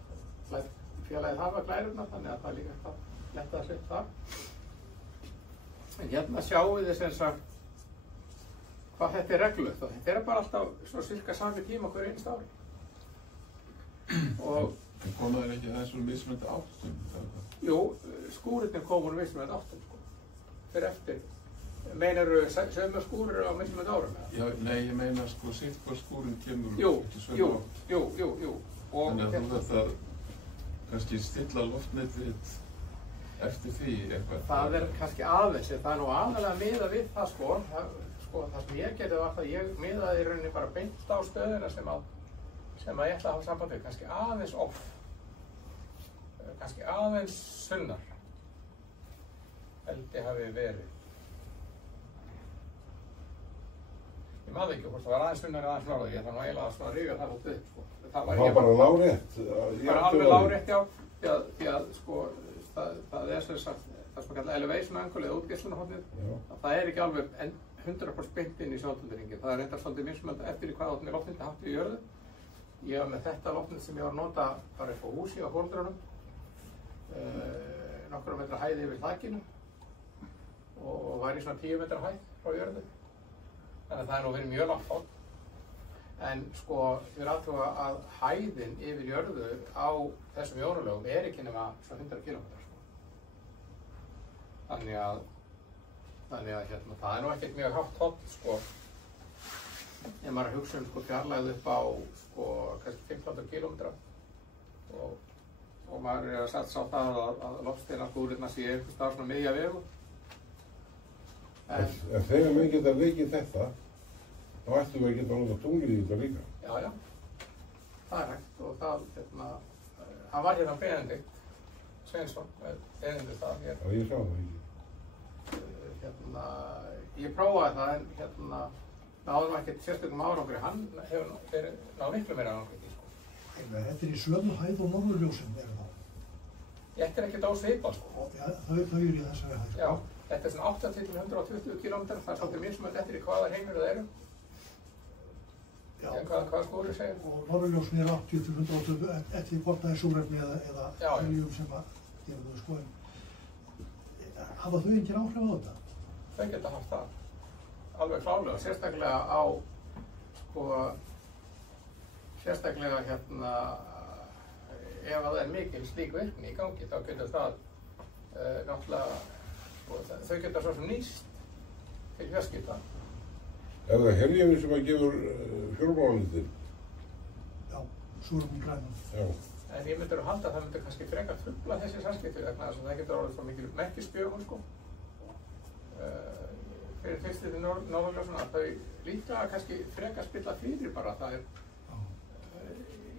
félagið hafa glærurnar, þannig að það er líka eitthvað letta að hluta þar. En sjáum við sem sagt hvað þetta er regluð, og þetta bara alltaf svona cirka sami tíma hverju einsta ári. Og koma þeir ekki þessum mismunandi áttum? Jú, skúrirnir koma úr mismunandi áttum, sko. Fyrir eftir. Meinarðu sömu skúrir á mismunandi árum? Já, nei, ég meina sko sitt hvað skúrin kemur ekki sömu átt. Jú. Þannig að þú þarf kannski stilla loftnetið eftir því eitthvað. Það kannski aðeins, það nú aðalega miðað við það, sko. Það sem ég gerði var að ég miðaði í rauninni bara beint á stöðuna sem að ég ætla að hafa samband við, kannski aðeins off, kannski aðeins sunnar, held ég hafi verið. Ég maður ekki hvort það var aðeins sunnar eða aðeins norður, ég ætla nú eiginlega að rífa það út upp, sko. Það var bara lárétt? Bara alveg lárétt, já, því að sko, það er sem sagt, það sem kallar elevation angle eða útgeislunarhornið, það er ekki alveg 100% beint inn í sjóndeildarhringinn. Það er reyndar svolítið mismunandi eftir í hvað áttinni loftneti haft í jörðu. Ég var með þetta loftnet sem ég var að nota bara upp á húsi á fóldrunum, nokkra metra hæð yfir þakinu og var í svona 10 metra hæð frá jörðu. Þannig að það er nú verið mjög langt fólk. En sko, þið er aðtúa að hæðin yfir jörðu á þessum jórulögum er ekki nema svona 100 km. Þannig að það er nú ekkert mjög hátt hopp, sko. Ef maður er að hugsa sko fjarlægð upp á sko kannski 1500 km og maður er að satsa á það að loftsteinaskúrirnar sé einhvers staðar svona miðja vegu. En þegar menn geta leikið þetta, þá ættum við að geta nota tunglið í þetta líka. Já, það er hægt og það, hann var hérna Benedikt Sveinsson með Benedikt hér. Já, ég sá það ekki. Ég prófaði það en náðum ekkert sérstökum árangri, hann hefur náð miklu meira árangri, sko. Þetta er í sömu hæð og norðurljósin eru þá? Þetta er ekkert ósvipað, sko. Já, þau eru í þessari hæð, sko. Já, þetta er svona 80–120 km, það er svolítið mismunandi eftir í hvaða heimur það eru. Já. En hvað skúrir segir? Og norðurljósin eru 80–120 eftir hvort það er súrefni eða heljum sem að gefur þau, sko. Hafa þau engin áhrif á þetta? Þau geta haft það. Alveg klálega, sérstaklega á, sko, sérstaklega ef það er mikil slík virkni í gangi, þá getur það náttúrulega, sko, þau geta svo sem nýst til fjarskipta. Er það heljuminn sem að gefur fjórmálanlitin? Já, súrefni grænan. Já. En ég myndur að halda að það myndur kannski frekar trufla þessi samskipti vegna þess að það getur orðið svo mikil merkispjögun, sko. Fyrir fyrstu til norðurljósuna að þau líka kannski frekar spilla fyrir bara það er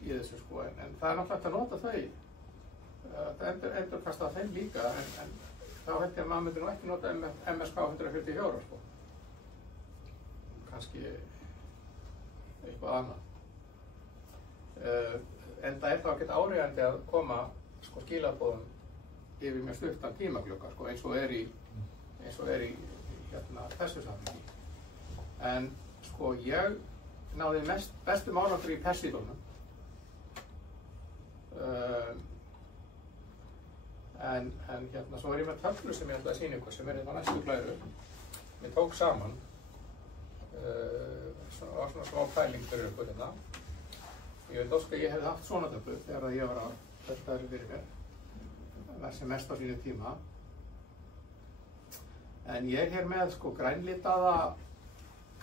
í þessu, sko. En það er náttúrulega hægt að nota þau, það endurkasta þeim líka, en þá held ég að maður myndir nú ekki nota MSK 144, sko. Kannski eitthvað annað. En það er þá ekkert áríðandi að koma sko skilaboðum yfir mjög stuttan tímaglugga, sko, eins og er í þessu samhengi. En sko ég náði bestum árangri í Persílunum. En svo er ég með töflu sem ég ætla að sýna ykkur sem er þetta næstu glæru. Ég tók saman var svona smá pæling fyrir ykkur hérna. Ég veit óska að ég hefði haft svona töflu þegar ég var að þetta fyrir mér. Það sem mest á sínu tíma. En ég er hér með sko grænlitaða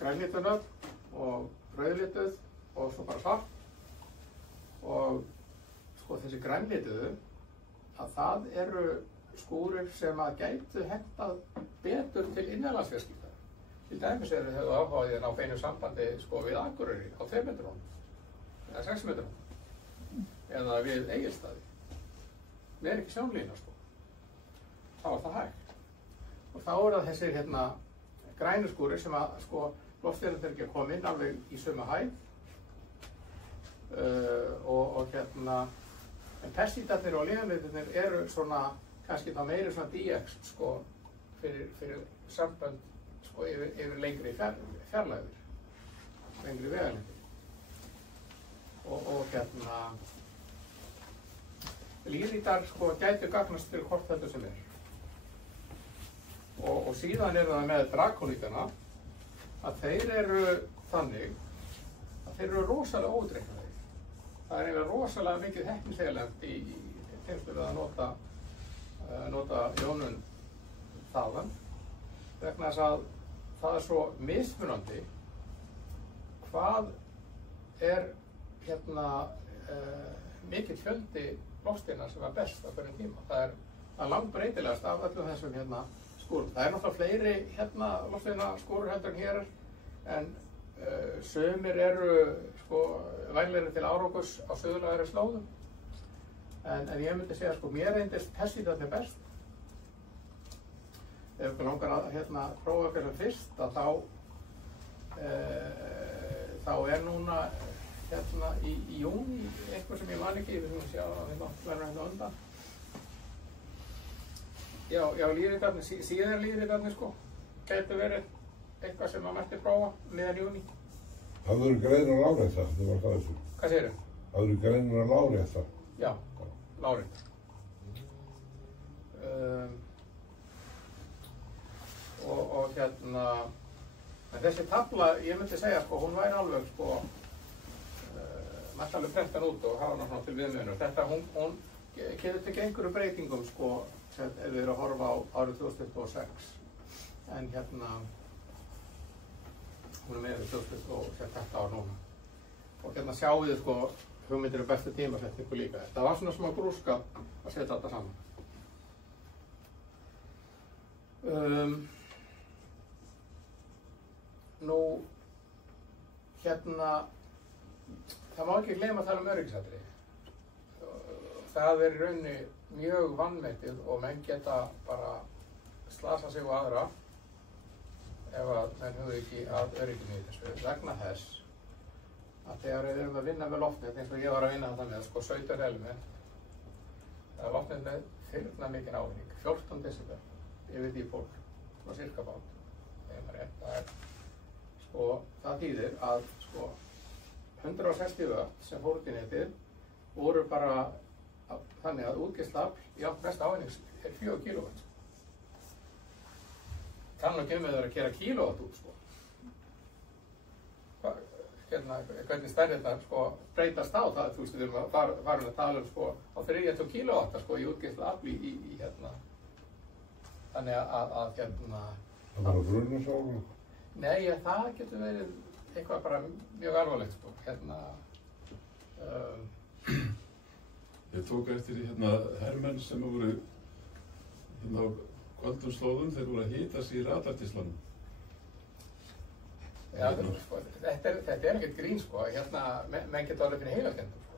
grænlitunöfn og rauðlituð og svo bara svart. Og sko þessi grænlituðu að það eru skúrir sem að gætu hentað betur til innanlandsfjarskipta. Til dæmis eru þau áhugaðið að ná beinu sambandi sko við Akureyri á 2 metrum eða 6 metrum eða við Egilsstaði. Við erum ekki sjónlína, sko. Þá er það hægt. Og þá er það þessir grænuskúrir sem að sko loftsteinarnir ekki að koma inn alveg í sömu hæð en persítarnir og lífamyndirnir eru svona kannski þá meiri svona DX sko fyrir sambönd sko yfir lengri fjarlægðir, lengri vegalengdir og lírítar sko gætu gagnast fyrir hvort þetta sem er. Og síðan það með drakonítana að þeir eru þannig að þeir eru rosalega ódreiknaðir. Það er eiginlega rosalega mikið heppnisheilegt í tengslum við að nota jónun þaðan vegna þess að það er svo mismunandi hvað er mikill fjöldi loftsteina sem er best á hverjum tíma. Það er langbreytilegast af öllum þessum skúrum. Það er náttúrulega fleiri loftsteina skúrur heldur en hér en sumir eru sko vænlegri til árangurs á suðlægari slóðum en ég myndi segja sko mér reyndist persítarnir best. Ef ykkur langar að prófa ykkur fyrst að þá er núna í júní eitthvað sem ég man ekki, við þurfum að sjá að verður undan. Já, lífrítarnir, síðan lífrítarnir sko, gætu verið eitthvað sem maður mætti prófa meðan júní. Hafðu þú greinir að lárétta það? Hvað segirðu? Hafðu þú greinir að lárétta? Já, lárétta. En þessi tafla, ég myndi segja sko, hún væri alveg sko, mætti alveg prenta út og hafa hana til viðmiðunar. Þetta, hún getur ekki einhverju breytingum sko, ef við erum að horfa á árið 2026. En hún er með 2026 ár núna. Og sjáum við sko, hugmyndir bestu tímasetningu líka. Þetta var svona smá grúska að setja þetta saman. Það má ekki gleyma að tala öryggisatriði. Það er í rauninni mjög vanmetið og menn geta bara slasa sig og aðra ef að menn huga ekki að örygginu í þessu vegna þess að þegar við erum að vinna með loftnet eins og ég var að vinna þetta með sko 17 element það er loftnet með þyrna mikinn ávinning 14 decibel yfir því fólk frá sirkabát það þýðir að sko 160 watt sem fór út í netið voru bara þannig að útgeisluafl í átt mesta ávinnings er 4 kilowatt. Kann ekki með að gera kilowatt út sko. Hvernig stærðirnar sko breytast á það, þú veist við erum að fara að tala sko á 32 kilowatt sko í útgeisluafl í þannig að Það var að brunna sálu? Nei, það getur verið eitthvað bara mjög alvarlegt sko, Ég tók eftir hermenn sem voru á köldum slóðum, þeir voru að hita sig í radartíslanum. Já, sko, þetta er ekkert grín sko, menn geta orðið fyrir heilakenndum sko,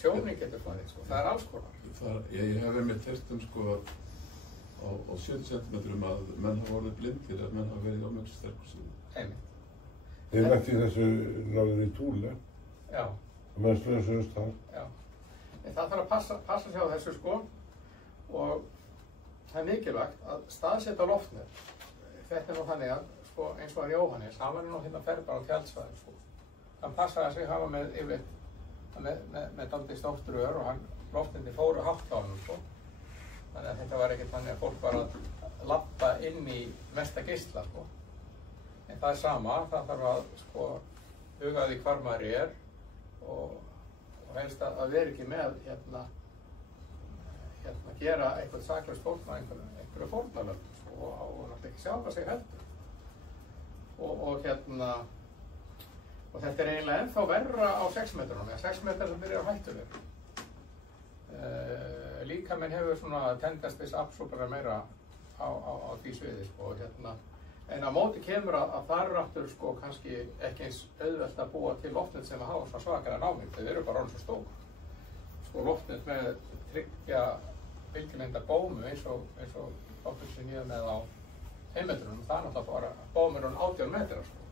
sjóning getur farið sko, það er alls konar. Ég hef verið test sko á 70 cm að menn hafa orðið blindir ef menn hafa verið á mjög sterkur síðan. Einmitt. Þið lagt í þessu náður í Túle. Já. Og menn slösuðust þar. Já. En það þarf að passa sig á þessu sko og það er mikilvægt að staðsetja loftnet. Þetta er nú þannig að sko eins og að Jóhannes, hann var nú ferð bara á tjaldsvæðum sko. Hann passaði sig hafa með yfir með dálítið stórt rör og loftneti fóru hátt á hann sko. Þannig að þetta var ekkert þannig að fólk var að labba inn í mesta geisla sko. En það er sama, það þarf að sko huga því hvar maður er og helst að vera ekki með gera eitthvað saklaust fólk með einhverju fórnarlöndum sko, og náttúrulega ekki sjálfa sig heldur. Og þetta er eiginlega ennþá verra á 6 metrunum, 6 metrar sem byrjar á hættulegur. Líkaminn hefur svona tendast þess absorbera meira á því sviði sko, en á móti kemur að það eru aftur sko kannski ekki eins auðvelt að búa til loftnet sem að hafa svona svakara námynd, þau eru bara orðin svo stór. Sko loftnet með tryggja bylgjulengdar bómu eins og loftnet sem ég er með á heimmetrunum, það er náttúrulega bara bóðmurinn 18 metrar, sko.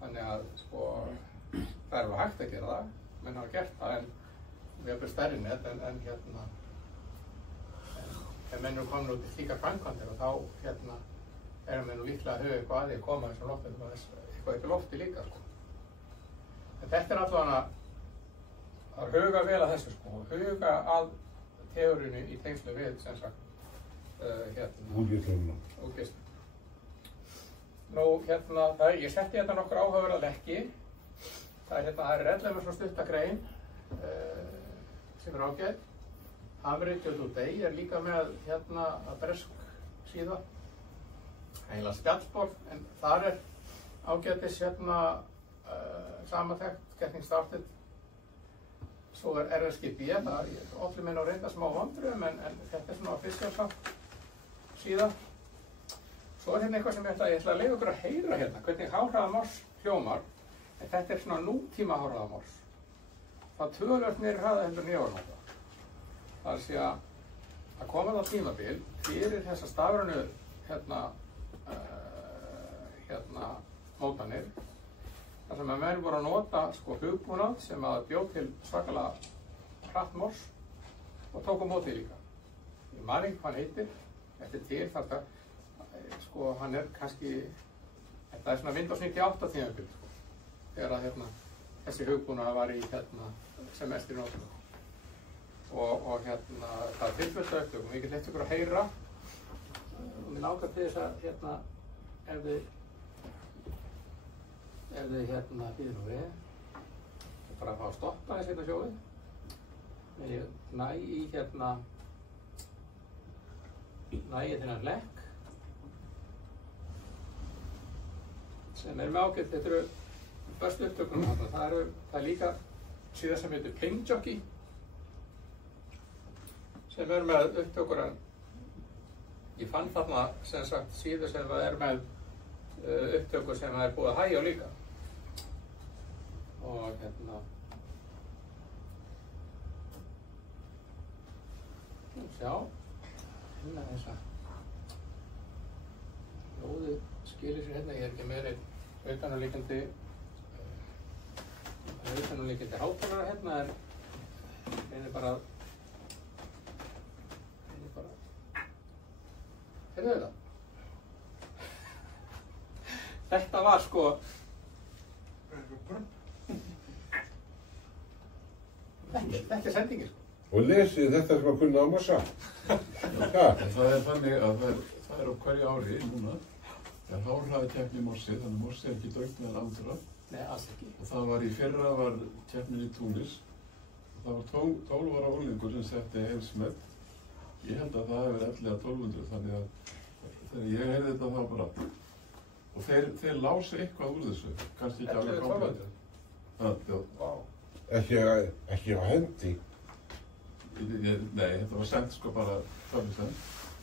Þannig að, sko, það er alveg hægt að gera það, menn hafa gert það, en við erum stærri net, en menn eru komin út í slíkar framkvæmdir og þá, erum við nú líklega að huga eitthvað að því að koma þessum lofti, eitthvað upp í lofti líka, sko. En þetta er allavega að huga vel að þessu, sko, huga að teóríunni í tengslu við, sem sagt, útgeislunina. Nú, ég setti þetta nokkur áhugaverða lekki. Það er 11 svona stuttagrein sem er ágætt. Hamriti Today er líka með að bresk síða. Heila spjallborð, en þar er ágættis samantekt, getting started. Svo er RSGB, það olli minn á reynda smá vandröðum, en þetta er svona official síða. Svo er eitthvað sem ég ætla að leyfa ykkur að heyra hvernig háhraðamors hljómar, en þetta er svona nútíma háhraðamors. Það tölvöld niður hraða heldur nýjárnóta. Það er að segja að koma það tímabil fyrir þessa stafrænu mótanir, þar sem að menn voru að nota hugbúnað sem að bjóð til svakalega hratt mors og tók á móti líka. Ég man ekki hvað hann heitir, þetta er til þar það, hann er kannski, þetta er svona Windows 98 tímabil, þegar að þessi hugbúnað var í sem mest í notkun. Og það er tilfullt af upptökum, ég get leyft ykkur að heyra. Mér langar til þess að ef þið býður nú við, bara að fá að stoppa þessi sjóið. Þegar ég næ í þennan lekk sem er með ágætt. Þetta eru bestu upptökunum þarna. Það er líka síða sem heitir Ping Jockey sem er með upptökur, en ég fann þarna sem sagt síðu sem er með upptökur sem er búið að hægja á líka. Og sjá, þessa hljóðið skilir sér ég er ekki með utanumlíkjandi hátalara en reynir bara heyrðu þetta? Þetta var þetta er sendingin Og lesið þetta sem að kunna á massa. Það er þannig að það er á hverju ári núna. Það er hárhraðakeppni í Morsi, þannig að Morsi er ekki dögt meðal andra. Nei, alls ekki. Og það var í fyrra var keppnin í Túnis. Það var 12 ára unglingur sem setti heimsmet. Ég held að það hefur verið 1100, þannig að þegar ég heyrði þetta þá bara. Og þeir lásu eitthvað úr þessu, kannski ekki alveg komplett. Ekki á hendi. Nei, þetta var sendt bara þarfisend.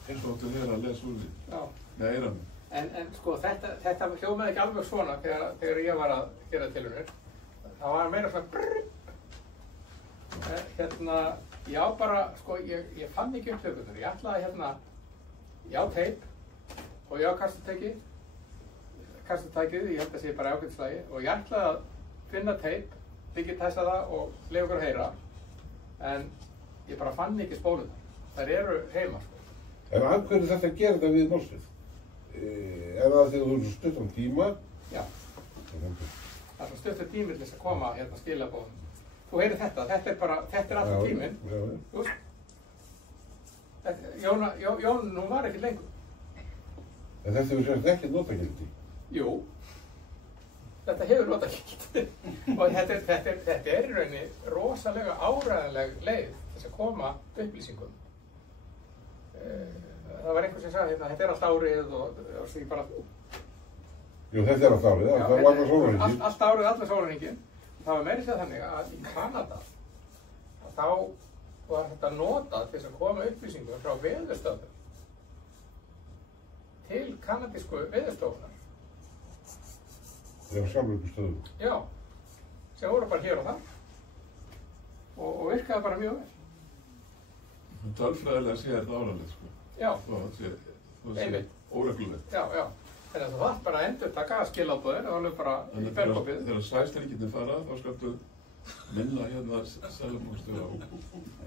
Eins og áttu þeir að lesa úr því. Já. Með eiranum. En þetta hljómaði ekki alveg svona þegar ég var að gera tilraunir. Það var meira svona brrrr. Já, bara, ég fann ekki upptökurnar. Ég ætlaði ég á teip og ég á kastutækið, ég held að sé bara ágætislægi, og ég ætlaði að finna teip, digitæsa það og leyfa ykkur að heyra, en ég bara fann ekki spólurnar. Þær eru heima, En af hverju þetta gera þetta við morsið? Er það þegar þú eru svo stutt tíma? Já. Það er svo stuttur tími til þess að koma skilabóðum. Þú heyrir þetta er alltaf tíminn. Jón, nú var ekki lengur. En þetta hefur sérst ekki notagildi? Jú, þetta hefur notagildi. Og þetta er í rauninni rosalega áræðanleg leið þess að koma upplýsingum. Það var einhver sem sagði þetta er allt árið og því bara... Jú, þetta er allt árið, það var allar sólarhringinn. Allt árið, allar sólarhringinn. Það var meira sér þannig að í Kanada þá var þetta notað til að koma upplýsingum frá veðurstöðum til kanadísku veðurstofunar. Það var samröndustöðum? Já, sem voru bara hér og þar og virkaði bara mjög vel. Tölfræðilega sé þetta áræðilegt, Já, einmitt. óreglulegt. Já, já. Þannig að þú þarf bara að endurtaka skilaboðin og alveg bara í bergkopið. Þegar sæstrengirnir fara, þá skaltu minna hérna seðlabankastjóra á.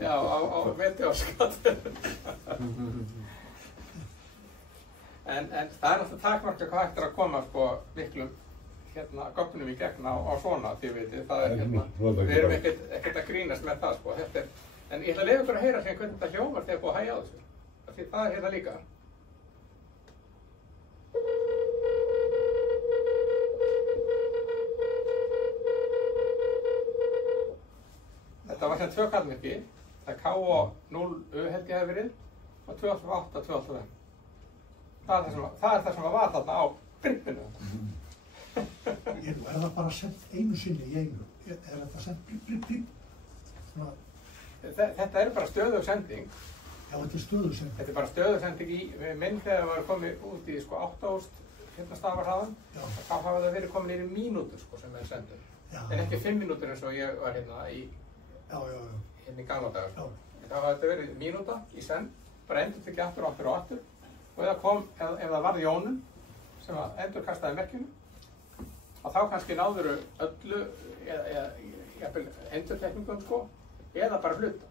Já, á veti á skatt. En það er alltaf takmarka hvað hægt að koma sko miklum gögnum í gegn á svona, því veitir, það er við erum ekkert að grínast með það sko, en ég ætla að leyfa ykkur að heyra hérna hvernig þetta hljómar þegar búið að hægja á þessu, því það er hérna líka. Þetta var sem 2 kallmerki, það er K0U held ég hefði verið og 288, 285. Það er það sem var þarna á brimpinu. Er það bara sendt einu sinni í einu? Er þetta sendt blip? Þetta er bara stöðug sending. Já, þetta er stöðug sending. Þetta er bara stöðug sending í minn þegar það var komið út í sko 8.000 stafarhraðan. Þá hafa það verið komin yfir mínútur sko sem er sendur. En ekki 5 mínútur eins og ég var hérna í gamla dagar. Þá hafa þetta verið mínúta í send, bara endur tekið aftur og aftur og aftur. Og ef það varð jónun sem endur kastaði merkinu, og þá kannski náður öllu eða endurtekningum sko, eða bara hluta.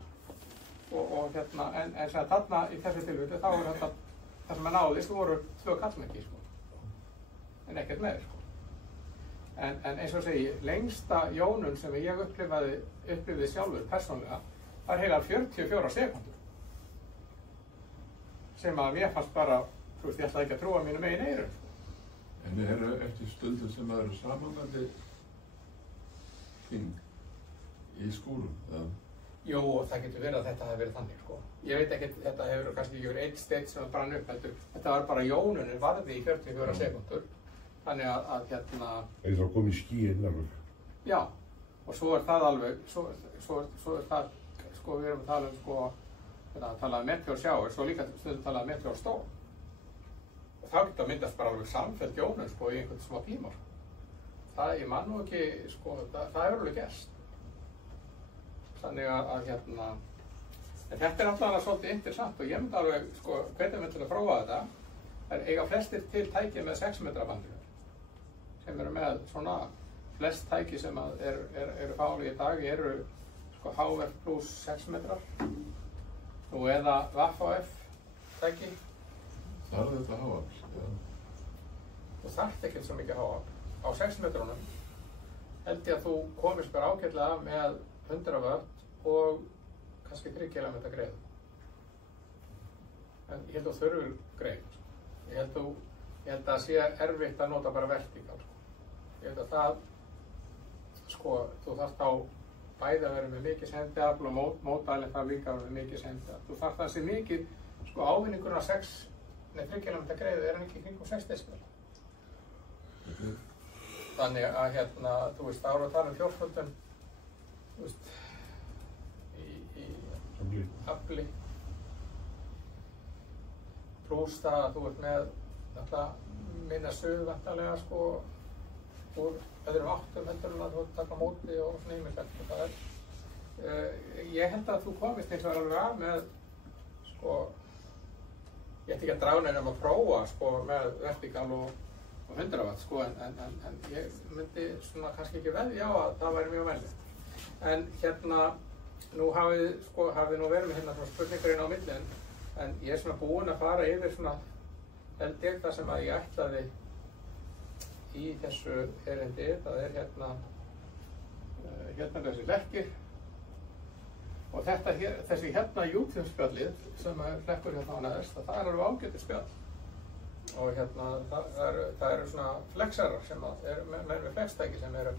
En sem þarna í þessu tilfelli, þá voru þetta, það sem náðist, voru 2 kallmerki sko, en ekkert meir sko. En eins og segi, lengsta jónun sem ég upplifaði sjálfur persónlega, var heila 44 sekúndur. Sem að mér fannst bara, þú veist, ég ætlaði ekki að trúa mínum eigin eyrum. En eru eftir stundu sem það eru samanlandi ting í skúrum, eða? Jú, það getur verið að þetta hefði verið þannig, sko. Ég veit ekki, þetta hefur kannski ekki verið 1 steinn sem brann upp, heldur. Þetta var bara jónunin varði í 44 sekúndur. Þannig að Það er komið skýinn alveg. Já, og svo er það alveg, svo er það, sko, við erum að tala sko, að tala meteor sjáir, svo líka stundum tala meteor storm. Og þá getur að myndast bara alveg samfellt jónun sko í einhvern smá tíma. Það, ég man nú ekki, sko, það hefur alveg gerst. Þannig að en þetta er alltaf svolítið interessant og ég myndi alveg, sko, hvernig myndi að prófa þetta. Það eiga flestir til tæki með 6 metra bandinu, sem eru með svona, flest tæki sem eru fáli í dag eru sko HF plus 6 metrar. Nú eða VAF tæki. Það er þetta HF, já. Þú þarft ekkert svo mikið HF. Á 6 metrunum held ég að þú komist bara ágætlega með 100 watt og kannski 3 km greið. En ég held að þú þurfur greið. Ég held að það sé erfitt að nota bara vertikal. Ég held að það, sko, þú þarft á bæði að vera með mikið sendiafl og mótælinn þarf líka að vera með mikið sendiafl. Þú þarft að sé mikið, sko, ávinningurinn á 3 km greiðu er hann ekki kringum 6 decibel. Þannig að þú veist, þá eru að tala um fjórföldun, þú veist, í afli. Plús það að þú ert með náttúrulega minna suð vantarlega, sko, úr öðrum áttum heldur en að þú taka móti og svona ýmislegt. Það er, ég held að þú komist eins og alveg af með, sko, ég ætti ekki að draga neina að prófa, sko, með vertikal og 100 watt, sko, en ég myndi svona kannski ekki veðja á að það væri mjög vænlegt. En nú hafið nú verið með hérna svona spurningar inn á millin, en ég er svona búinn að fara yfir svona held ég það sem að ég ætlaði í þessu erindi. Það er hérna þessi lekkir og þessi hérna YouTube spjallið sem er lekkur hérna á neðst, það er alveg ágætis spjall. Og það eru svona flexarar sem eru menn með flextæki sem eru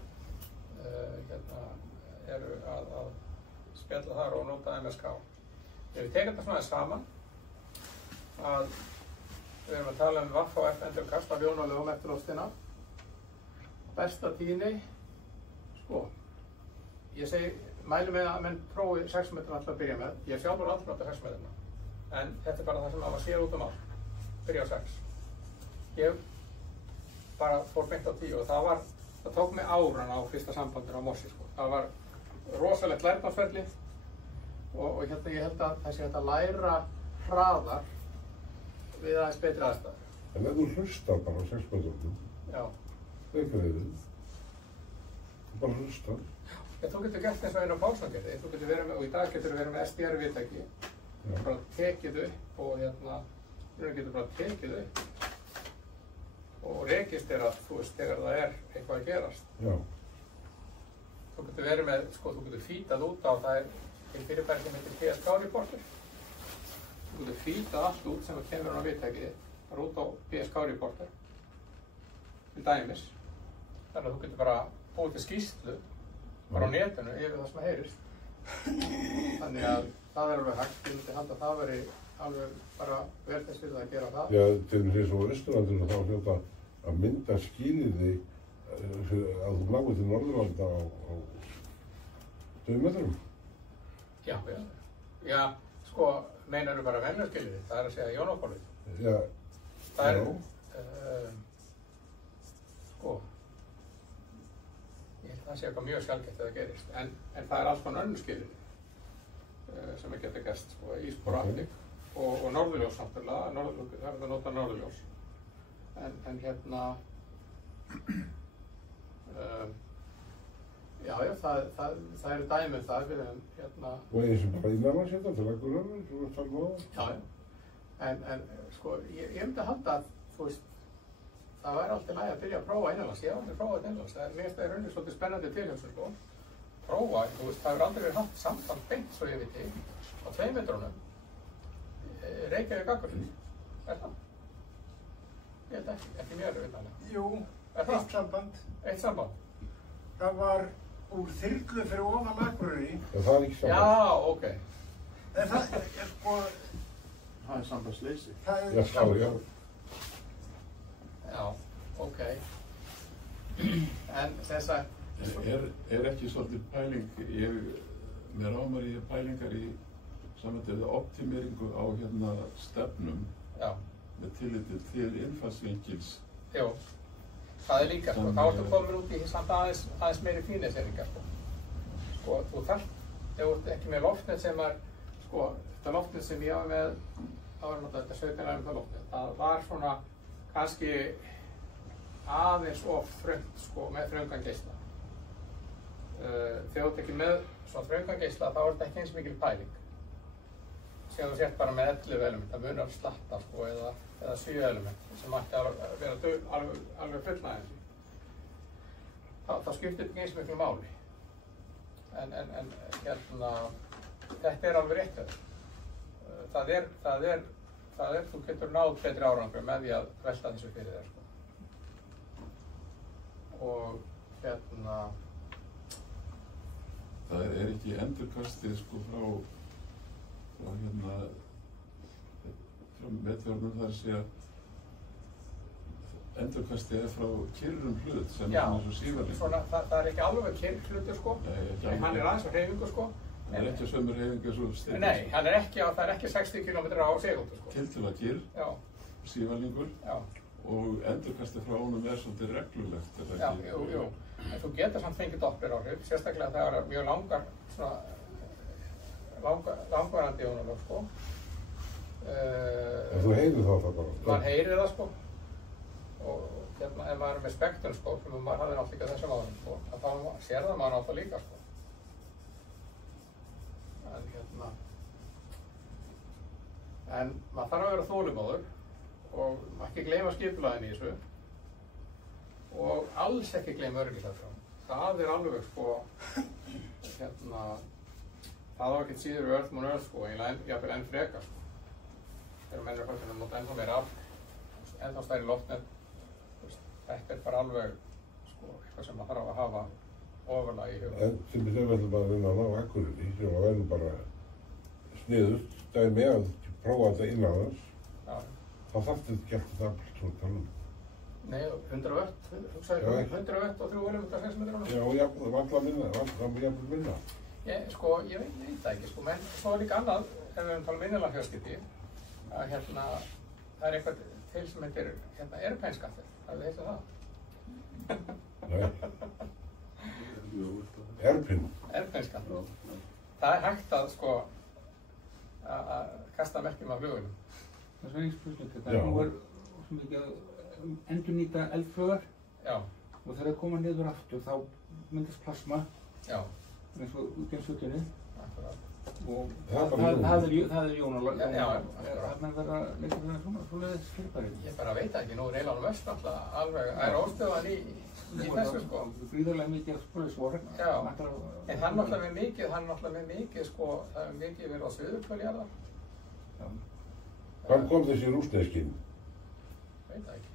að spjalla þar og nota MSK. Ef við tekum þetta svona saman, að við erum að tala um VAF og F endurkast af jónalegum eftir loftina. Besta tíðni, sko, ég segi, mæli með að menn prófi 6 metra alltaf að byrja með. Ég sjálfur aldrei nota 6 metrana, en þetta er bara það sem maður sér út um allt. Byrja á 6. Ég bara fór beint á 10 og það tók mig áran á fyrsta sambandur á Mossi, sko. Það var rosalegt lærnarsferli og ég held að það sé hægt að læra hraðar við aðeins betri aðstæður. En ef þú hlustar bara á 6 metrunum, Já. það er greiðið. Þú bara hlustar. Já, þú getur gert eins og einu á Pálsson gerði. Þú getur verið með, og í dag getur verið með SDR-viðtæki. Já. Bara tekið upp og þú getur bara tekið upp. Og registrerað, þú veist, þegar það er eitthvað að gerast. Já. Þú getur verið með, sko, þú getur fítað út á, það er einn fyrirbæri sem heitir PSK-reporter. Þú getur fítað allt út sem kemur á viðtækið, bara út á PSK-reporter, til dæmis. Þannig að þú getur bara búið til skýrslu, bara á netinu, yfir það sem heyrist. Þannig að það er alveg hægt, ég myndi halda að það veri alveg bara vel þess fyrir að gera það. Já, til þess eins og Vesturlandinu þá hljóta að mynda skilyrði að þú náir til Norðurlanda á 2 metrum. Já, já. Já, sko, meinar þú bara venjarskilyrði, það er að segja jónopólið. Já. Það er, sko, ég held að það sé eitthvað mjög sjaldgæft að það gerist, en það er alls konar önnur skilyrði sem að geta gerst, sko, íspor og aftik og norðurljós náttúrulega, það er að nota norðurljós. En hérna, já, það eru dæmi um það, við hefum hérna... Og eins og bara innanlands hérna, til Akureyrar, svo að tala um það. Já, já. En sko, ég myndi að halda að, þú veist, það væri alltaf lægi að byrja að prófa innanlands. Ég hef aldrei prófað þetta innanlands. Það er mér stæði rauninni svolítið spennandi tilhugsun, sko. Prófa, þú veist, það hefur aldrei verið haft samband beint, svo ég veit ég, á 2 metrunum. Reykjavík Akureyri. Er það? Ég held ekki mér, vitanlega. Jú, eitt samband. Eitt samband? Það var úr þyrlu fyrir ofan Akureyri. Það er ekki samband. Já, ok. En það er sko... Það er sambandsleysi. Það Já, er samband. Já, ok. En þess að... Er ekki svolítið pæling, mér ámar ég pælingar í samvættilega optimeringu á hérna stefnum með tilliti til innfallsvinkils. Jú, það er líka, sko. Þá ertu komin út í samt aðeins meiri fíniseringar, sko. Sko, þú þarft, ef þú ert ekki með loftnet sem er, sko, þetta loftnet sem ég var með, það var náttúrulega þetta 17 það loftnet, það var svona kannski aðeins of þröngt, sko, með þröngan geisla. Þegar þú ert ekki með svona þröngan geisla, þá er þetta ekki eins mikil pæling. Síðan þú sért bara með 11 element, það munar slatta, sko, eða 7 element sem ætti að vera alveg fullnægjandi. Það skiptir ekki eins miklu máli. En hérna, þetta er alveg rétt. Það er, þú getur náð betri árangur með því að velta þessu fyrir þér, sko. Og hérna... Það er ekki endurkastið, sko, frá hérna, frá meteornum, það er að segja, endurkastið er frá kyrrum hlut sem er eins og síðarleikur. Svona, það er ekki alveg kyrr hlutur, sko. Nei, hann er aðeins á hreyfingu, sko. Það er ekki á sömu hreyfingu eins og styrkur. Nei, það er ekki 60 km á sekúndu, sko. Tiltölulega kyrr, síðarleikur, og endurkastið frá honum er svolítið reglulegt. Já, jú. En þú getur samt fengið doppleráhrif, sérstaklega þegar það er mjög langar, svona, langvarandi jónulög, sko. En þú heyrir það bara? Man heyrir það, sko. Og hérna, ef maður er með spektrum, sko, sem maður hafði náttúrulega ekki þessum árum, sko, að þá sér það maður náttúrulega líka, sko. En hérna... En maður þarf að vera þolinmóður og ekki gleyma skipulaginu í þessu. Og alls ekki gleyma öryggisafsjón. Það er alveg, sko, hérna, það á ekkert síður við Earth Moon Earth, sko, jafnvel enn frekar, sko. Þegar menn eru að nota ennþá meira afl, ennþá stærri loftnet, þetta er bara alveg, sko, eitthvað sem maður þarf að hafa ofarlega í huga. En sem við ætlum bara að vinna að ná Akureyri, sem að verður bara sniðust, dæmi að prófa þetta innanlands, þá þarf þetta ekki alltaf afl, svo tala um. Nei, 100 vött, hugsaðu 100 vött og 3 element á 6 metrum. Já, og valla minna, jafnvel minna. Sko, ég veit það ekki, sko, menn svo er líka annað, ef við tala um innanlandsfjarskipti, að hérna, það er eitthvað til sem heitir, hérna, airplane-skattur, hafið þið heilt það? Nei. Airplane? Airplane-skattur. Það er hægt að, sko, að kasta merkjum af flugvélum. Það er svo eins spurning, þetta nú er svo mikið að endurnýta eldflaugar. Já. Og þegar þau koma niður aftur þá myndast plasma. Já. Eins og út í sötunni. Akkurat. Og það er jónalag. Já. Þarna verða leikir svona svoleiðis fyrirbæri. Ég bara veit ekki, nú er Eilanum Öst alltaf alveg, er óstöðan í þessu sko. Gríðarlega mikið svoleiðis voru. Já, en hann náttúrulega með mikið sko, það er mikið verið á suðurhveli alveg. Já. Hvar kom þessi rússneskinn? Veit það ekki.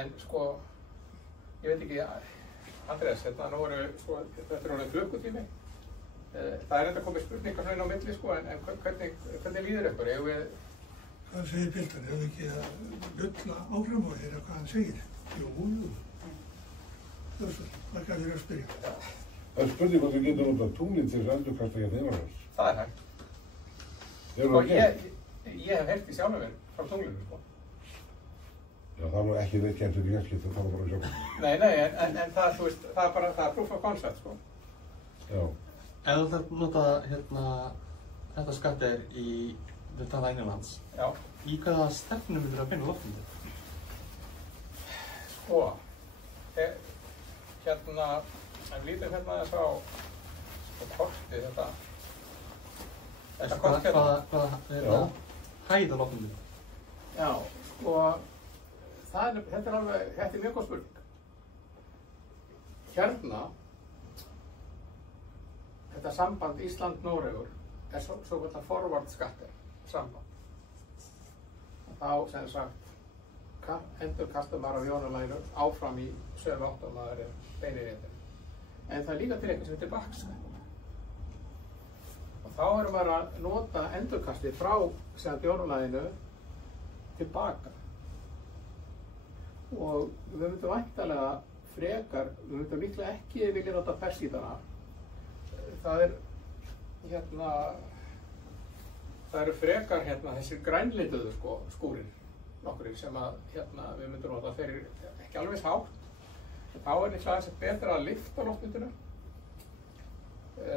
En sko, ég veit ekki, Andrés, nú eru, sko, þetta er orðið klukkutími. Það er enda komið spurningar svona inn á milli sko, en hvernig líður ykkur? Hvað segir piltan? Hefur ekki að bulla áfram og heyra hvað hann segir? Jú. Það kann ég að spyrja. Það er spurning hvort við getum notað tunglið til þess að endurkasta hérna innan hans. Það er hægt. Sko, ég hef heyrt í sjálfum mér frá tunglinu sko. Já, það var ekki neitt kemst í fjarskipt, það var bara sjálf. Nei, en það, þú veist, það er bara, það er proof of concept sko. Já. Ef þú þarf nota þetta skattir í tala innanlands, í hvaða stefnu myndir að finna loftmyndir? Sko, ef lítum þess á kortið þetta kort hérna. Hvaða hæða loftmyndir? Já, sko, þetta er mjög góð spurning. Hérna, þetta samband Ísland-Noregur er svo kallar forward skatter samband. Þá sem sagt endurkastar maður af jónalæginu áfram í sömu átt og maður er beinir í þetta. En það er líka til eitthvað sem heitir backskatter. Og þá erum maður að nota endurkastið frá jónalæginu tilbaka. Og við myndum væntanlega frekar, við myndum líklega ekki vilja nota persíðana. Það eru frekar þessir grænlituðu skúrir nokkurir sem að við myndum nota þeir ekki alveg hátt. Þá er líklega þess að betra að lyfta loftmyndinu. Við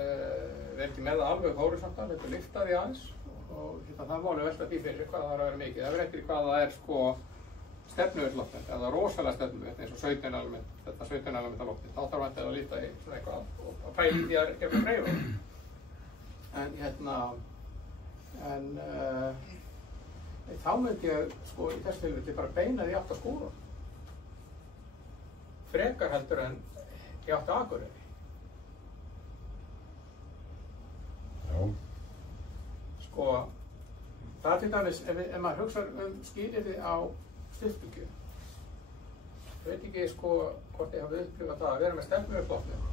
erum ekki með það alveg horisontal, þetta lyfta því aðeins og það má alveg velta því fyrir hvað það er að vera mikið. Það verður eftir hvað það er stefnuvill loftmynd, eða rosalega stefnuvill eins og 17 element, þetta 17 elementa loftmynd. Þá þarf að líta í svona eitthvað og pæla í því að gefa dreifu. En þá myndi ég í þessu tilfelli bara beina því átt að skúrunum. Frekar heldur en í átt að Akureyri. Já. Sko, það til dæmis, ef maður hugsar skilyrði á styrkbyggju. Ég veit ekki hvort ég hafi upplifað það að vera með stefnuvill loftmynd.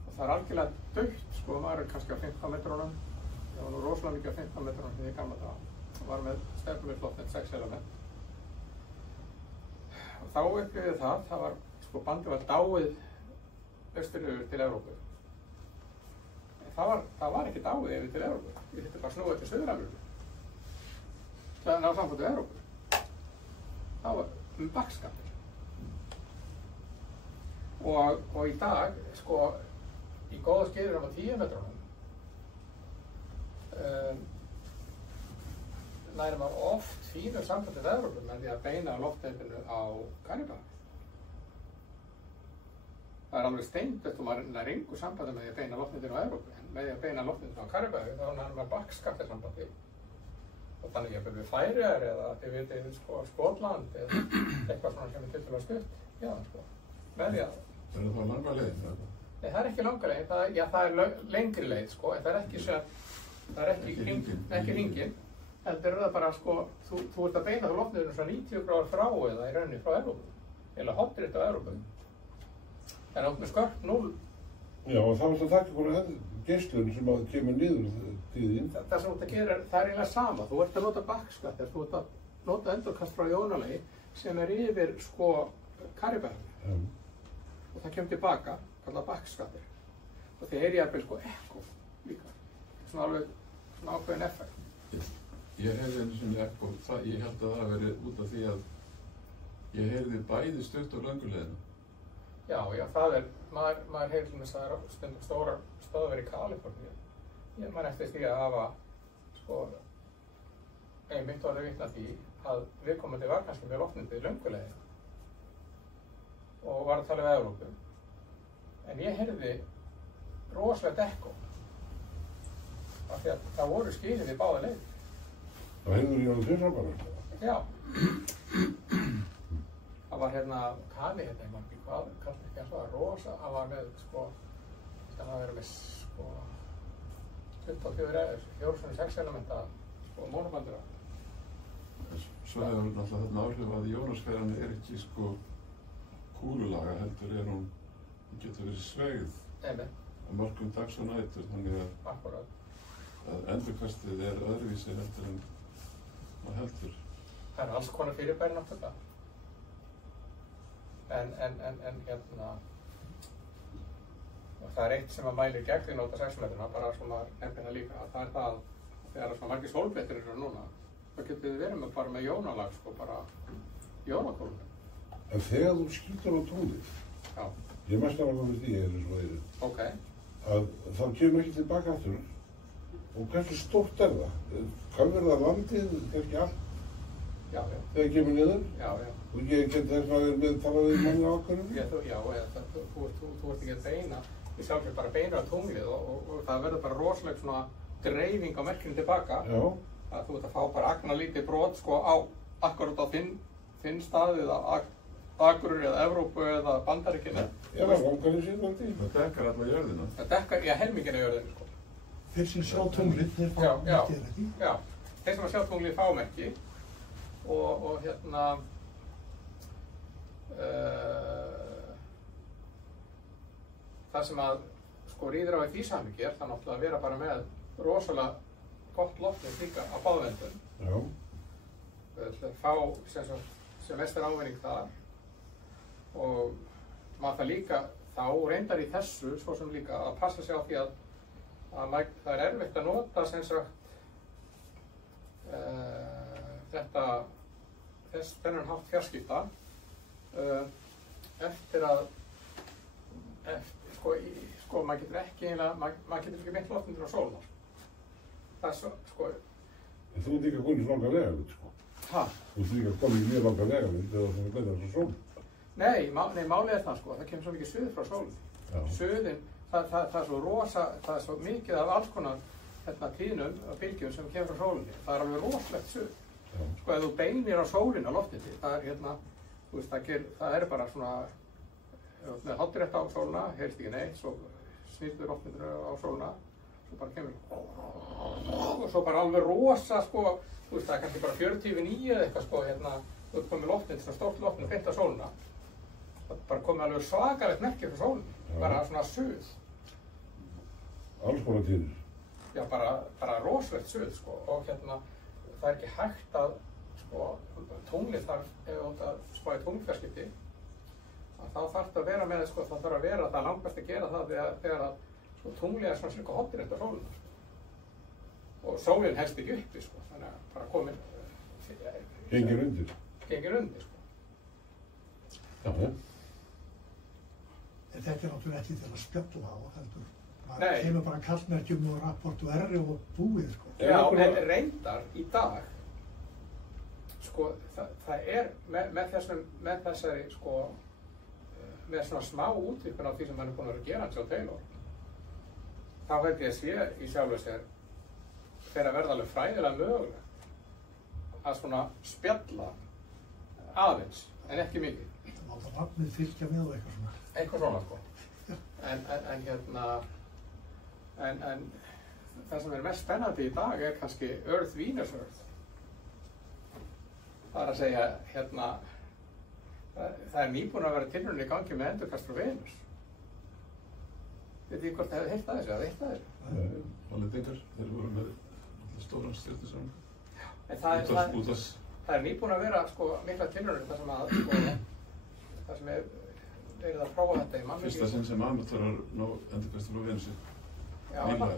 Og það er algjörlega dautt, maður er kannski á 15 metrunum. Ég var nú rosalega mikið á 15 metrunum þegar ég gamla það. Og var með stefnuvill loftmynd 6 element. Og þá upplifið það var bandið var dáið austurhöfur til Evrópu. En það var ekki dáið yfir til Evrópu. Ég þurfti bara snúið til Suður-Ameríku. Það er ná samband við Evrópu. Það var backskattir. Og í dag, í góða skeiðunum á 10 metrunum, næri maður oft fínu sambandið við Evrópu með því að beina loftmyndinu á Karíbahafi. Það er alveg steindautt og maður nær engu sambandi með því að beina loftmyndinu á Evrópu, en með því að beina loftmyndinu á Karíbahafi þá nær maður backskattirsambandi. Og þannig ég við Færeyjar eða þið vitið Skotland eða eitthvað svona sem er tiltölulega stutt. Já, með því að. Er það langa leiðin? Nei, það er ekki langa leið. Það er lengri leið, en það er ekki hringinn. Heldur er það bara, þú ert að beina á loftmyndinu svona 90 gráður frá eða í rauninni frá Evrópu. Eða hotrit á Evrópu. En átt með skörp 0. Já, og þá er það ekki bara geislun sem kemur niður tíðin. Það sem þú ert að gera, það er eiginlega sama. Þú ert að nota backskatter, þú ert að nota endurkast frá jónalagi sem er yfir Karíbahafi. Og það kemur tilbaka, kallað backskatter. Og þið heyri jafnvel ekko líka. Svona alveg ákveðin effekt. Ég heyrði einu sinni ekko, ég held að það veri út af því að ég heyrði bæði stutt og löngu leiðina. Já, það er, maður heyrir til þess að það er stundum stórar stöðvar í Kaliforníu. Ég man eftir því að hafa, einmitt orðið vitni að því að viðkomandi var kannski með loftmyndið löngulegina og var að tala við Evrópu. En ég heyrði rosalegt ekko af því að það voru skilin í báða leið. Það heyrður ég á þessar bara? Já. Það var Kali ég man ekki hvað, kannski ekki eins og það rosa, hann var með það verið með 24/6 elementa mónobandura. Svo hefur náttúrulega þarna áhrif að jónosfæran ekki kúlulaga heldur hún getur verið sveigð á mörgum dags og nætur, þannig að endurkastið öðruvísi heldur en maður heldur. Það alls konar fyrirbæri náttúrulega. En það eitt sem að mælir gegn í nota 6 metruna, bara svona nefnir það líka, það það þegar svona margir sólblettir eru núna, þá getur þið verið með bara með jónalag, bara jónakólunum. En þegar þú skýtur á tunglið, ég mest alveg með því að þá kemur ekki tilbaka aftur. Og hversu stórt það? Hvað verður það landið, kannski allt? Já. Þegar kemur niður? Já. Og ég get þess að við talaði í manni ákvörðum? Já, þú ert ekki að beina, ég sjálfsög bara beina á tunglið og það verður bara rosaleg svona dreifing á merkinu tilbaka. Já. Að þú ert að fá bara agnarlítið brot á akkurat á þinn stað eða Akureyri eða Evrópu eða Bandaríkinu. Já, það vangar í síðan því. Það dekkar alla jörðina. Það dekkar, helmingina jörðinu, Þeir sem sjá tunglið, þeir fá merkið ekki? Já, þeir sem sjá tunglið fá merki og það sem að ríður á í því samhengi það náttúrulega að vera bara með rosalega gott loftið líka á báðvendum. Já. Fá sem mestar ávinning þar og maður það líka þá reyndar í þessu svo sem líka að passa sig á því að það erfitt að nota þennan hátt fjarskipta eftir að maður getur ekki beint loftmyndir á sólina. Það Þú ert líka komið svo langa vegamynd, Hæ? Þú ert líka komið mjög langa vegamynd eða þú betur það svo sól. Nei, málið það það kemur svo mikið suður frá sólinni. Suðin, það er svo rosa, það er svo mikið af alls konar tíðnum og bylgjum sem kemur frá sólinni. Það er alveg rosalegt suð. Ef þú beinir á sólina á loftinu, það er bara svona, með hátrétt á sólina, heyrst ekki neitt, svo snýrtur loftinu á sólina, svo bara kemur, og svo bara alveg rosa, það er kannski bara 49 eða eitthvað, þú ert komið loftinu, svona stórt loftinu, beint á sólina, það bara komið alveg svakalegt merki frá sólinu, bara svona suð. Alls konar tíðir. Já, bara rosalegt suð, og það er ekki hægt að, tunglið þarf, ef þú átt að spáði tunglfjarskipti, þá þarf það að vera með, það þarf að vera, það er langbest að gera það þegar að tunglið er svona cirka hotnrétt á sólina. Og sólinn helst ekki uppi, þannig að bara komin... Gengir undir. Gengir undir, Já. En þetta er náttúrulega ekki til að spjalla á, heldur. Nei. Það kemur bara kallmerkjum og rapport og og búið, Já, en reyndar í dag, það er með þessari, með svona smá útvíkun á því sem hann er búinn að vera að gera hans á Taylor, þá held ég að sé í sjálfu sér fyrir að verða alveg fræðilega mögulegt að svona spjalla aðeins, en ekki mikið. Það láta nafnið fylgja með og eitthvað svona. Eitthvað svona, En það sem er mest spennandi í dag er kannski Earth, Venus, Earth. Það er að segja, það er nýbúin að vera tilraun í gangi með endurkast frá Venus. Veit ég hvort það hefði heilt að þessu, eða heilt að þessu? Hollendingar, þeir voru með stóran stjörnusamling. Það er nýbúin að vera mikla tilraunir þar sem er verið að prófa þetta í mannlífi. Fyrsta sinn sem amatörar ná endurkast frá Venusi. Já, það er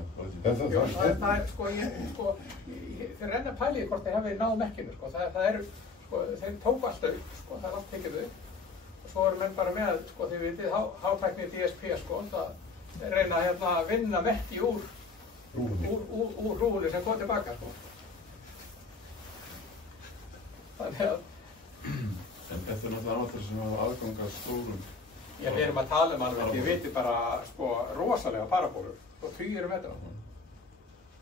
þeir reyna að pæla í hvort þeir hafi náð merkinu, þeir tóku alltaf upp, það er allt tekið upp, og svo eru menn bara með, þið vitið, hátækni DSP, það reyna að vinna merki úr rúfunni sem kom tilbaka, Þannig að... En þetta náttúrulega ánættur sem hafa aðgang að stórum... Já, við erum að tala alveg, ég veit bara, rosalega parabólur, tugir metra.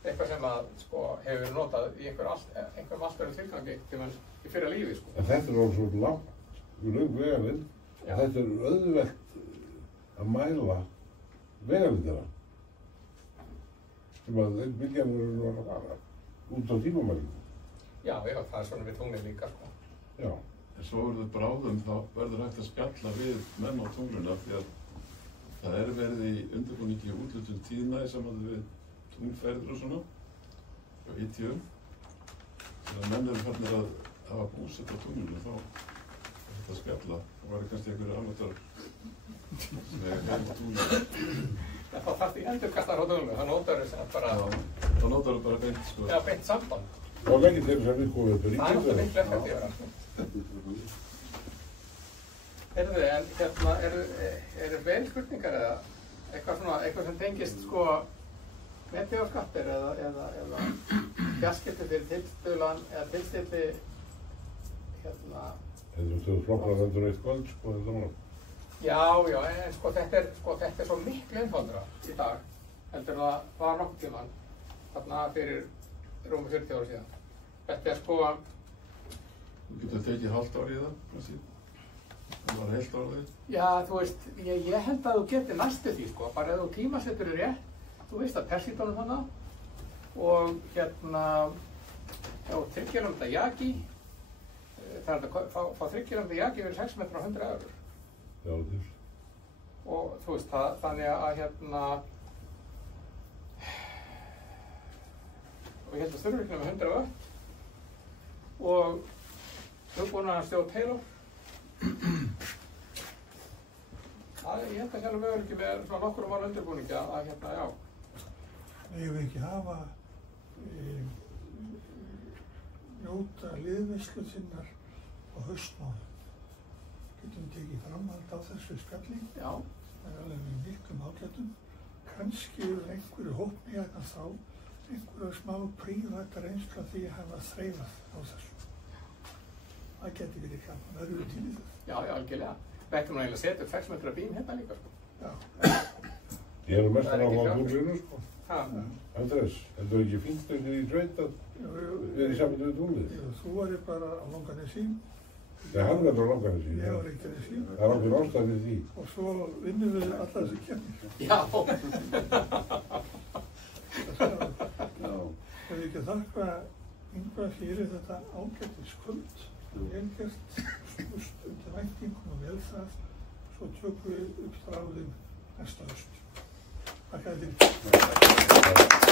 Eitthvað sem að, hefur verið notað í einhverjum allt öðrum tilgangi í fyrra lífi, En þetta alveg svo langt, löng vegalinn, að þetta auðvelt að mæla vegalindina. Sem að þeir byggjarnir eru að fara út á tímamælingum. Já, það svona við tunglið líka, Já. En svo verður bráðum, þá verður hægt að spjalla við menn á tungluna því að það verið í undirbúningi úthlutun tíðna í sambandi við tunglferðir og svona og ITU. Þannig að menn eru farnir að hafa búsett á tunglinu, þá þetta að spjalla og verður kannski einhverju amatörar sem heim á tunglinu. Já, þá þarf því endurkastar á tunglinu, þá notar þau bara... Já, þá notar þau bara beint, Já, beint samband. Það var ekki þeirra sem við komum upp í ríkjum. Það náttúrulega miklu effektífara. Heyrðu, en eru fleiri spurningar eða eitthvað sem tengist meteorskattir eða fjarskipti fyrir tilstuðlan eða tilstilli Þú flokkar endur eitt kvöld, þetta mál? Já, en þetta er svo miklu einfaldara í dag heldur það var nokkuð tímann þarna fyrir rúmi 40 ára síðan. Þetta er Þú getur tekið hálft ár í það, kannski? Það var heilt árið? Já, þú veist, ég held að þú getur næstu því, bara ef þú tímasettur rétt, þú veist að Persídónum hana og og 3 km jaki, það er að fá 3 km jaki fyrir 6 metra á 100 eurur. Já, til. Og þú veist, þannig að og ég held að þurfi ekki með 100 vött og hugbúnaðarstjórn Halo. Ég held að sjálf mögur ekki með svona nokkurum ára undirbúningi að já. Ég vil ekki hafa njóta liðveislu sinnar á haustmánuðum. Getum tekið framhald á þessu spjalli. Já. Það er alveg með miklum ágætum. Kannski eru einhverju hópni þá einhverju smá prívæta reynsla því að hafa þreifað á þessu. Það geti verið gaman, það eru til í það. Já, algjörlega. Við ættum eiginlega að setja upp 6 metra bím hérna líka, Já. Ég er mest að hafa á tunglinu, Andrés, heldur þú ekki fínt í sveit að vera í sambandi við tunglið? Já, þú væri bara á Langanesín. Nei, hann verður á Langanesín. Ég var ekki að sín. Það er ákveðin ástæð við því. Og svo vinnum við alla þessi kemur. Já. Ef við ekki þakka Ingvar fyrir þetta ágætiskvöld. Vel gert, skust undir væntingum og vel það. Svo tökum við upp þráðinn næsta haust. Takk fyrir.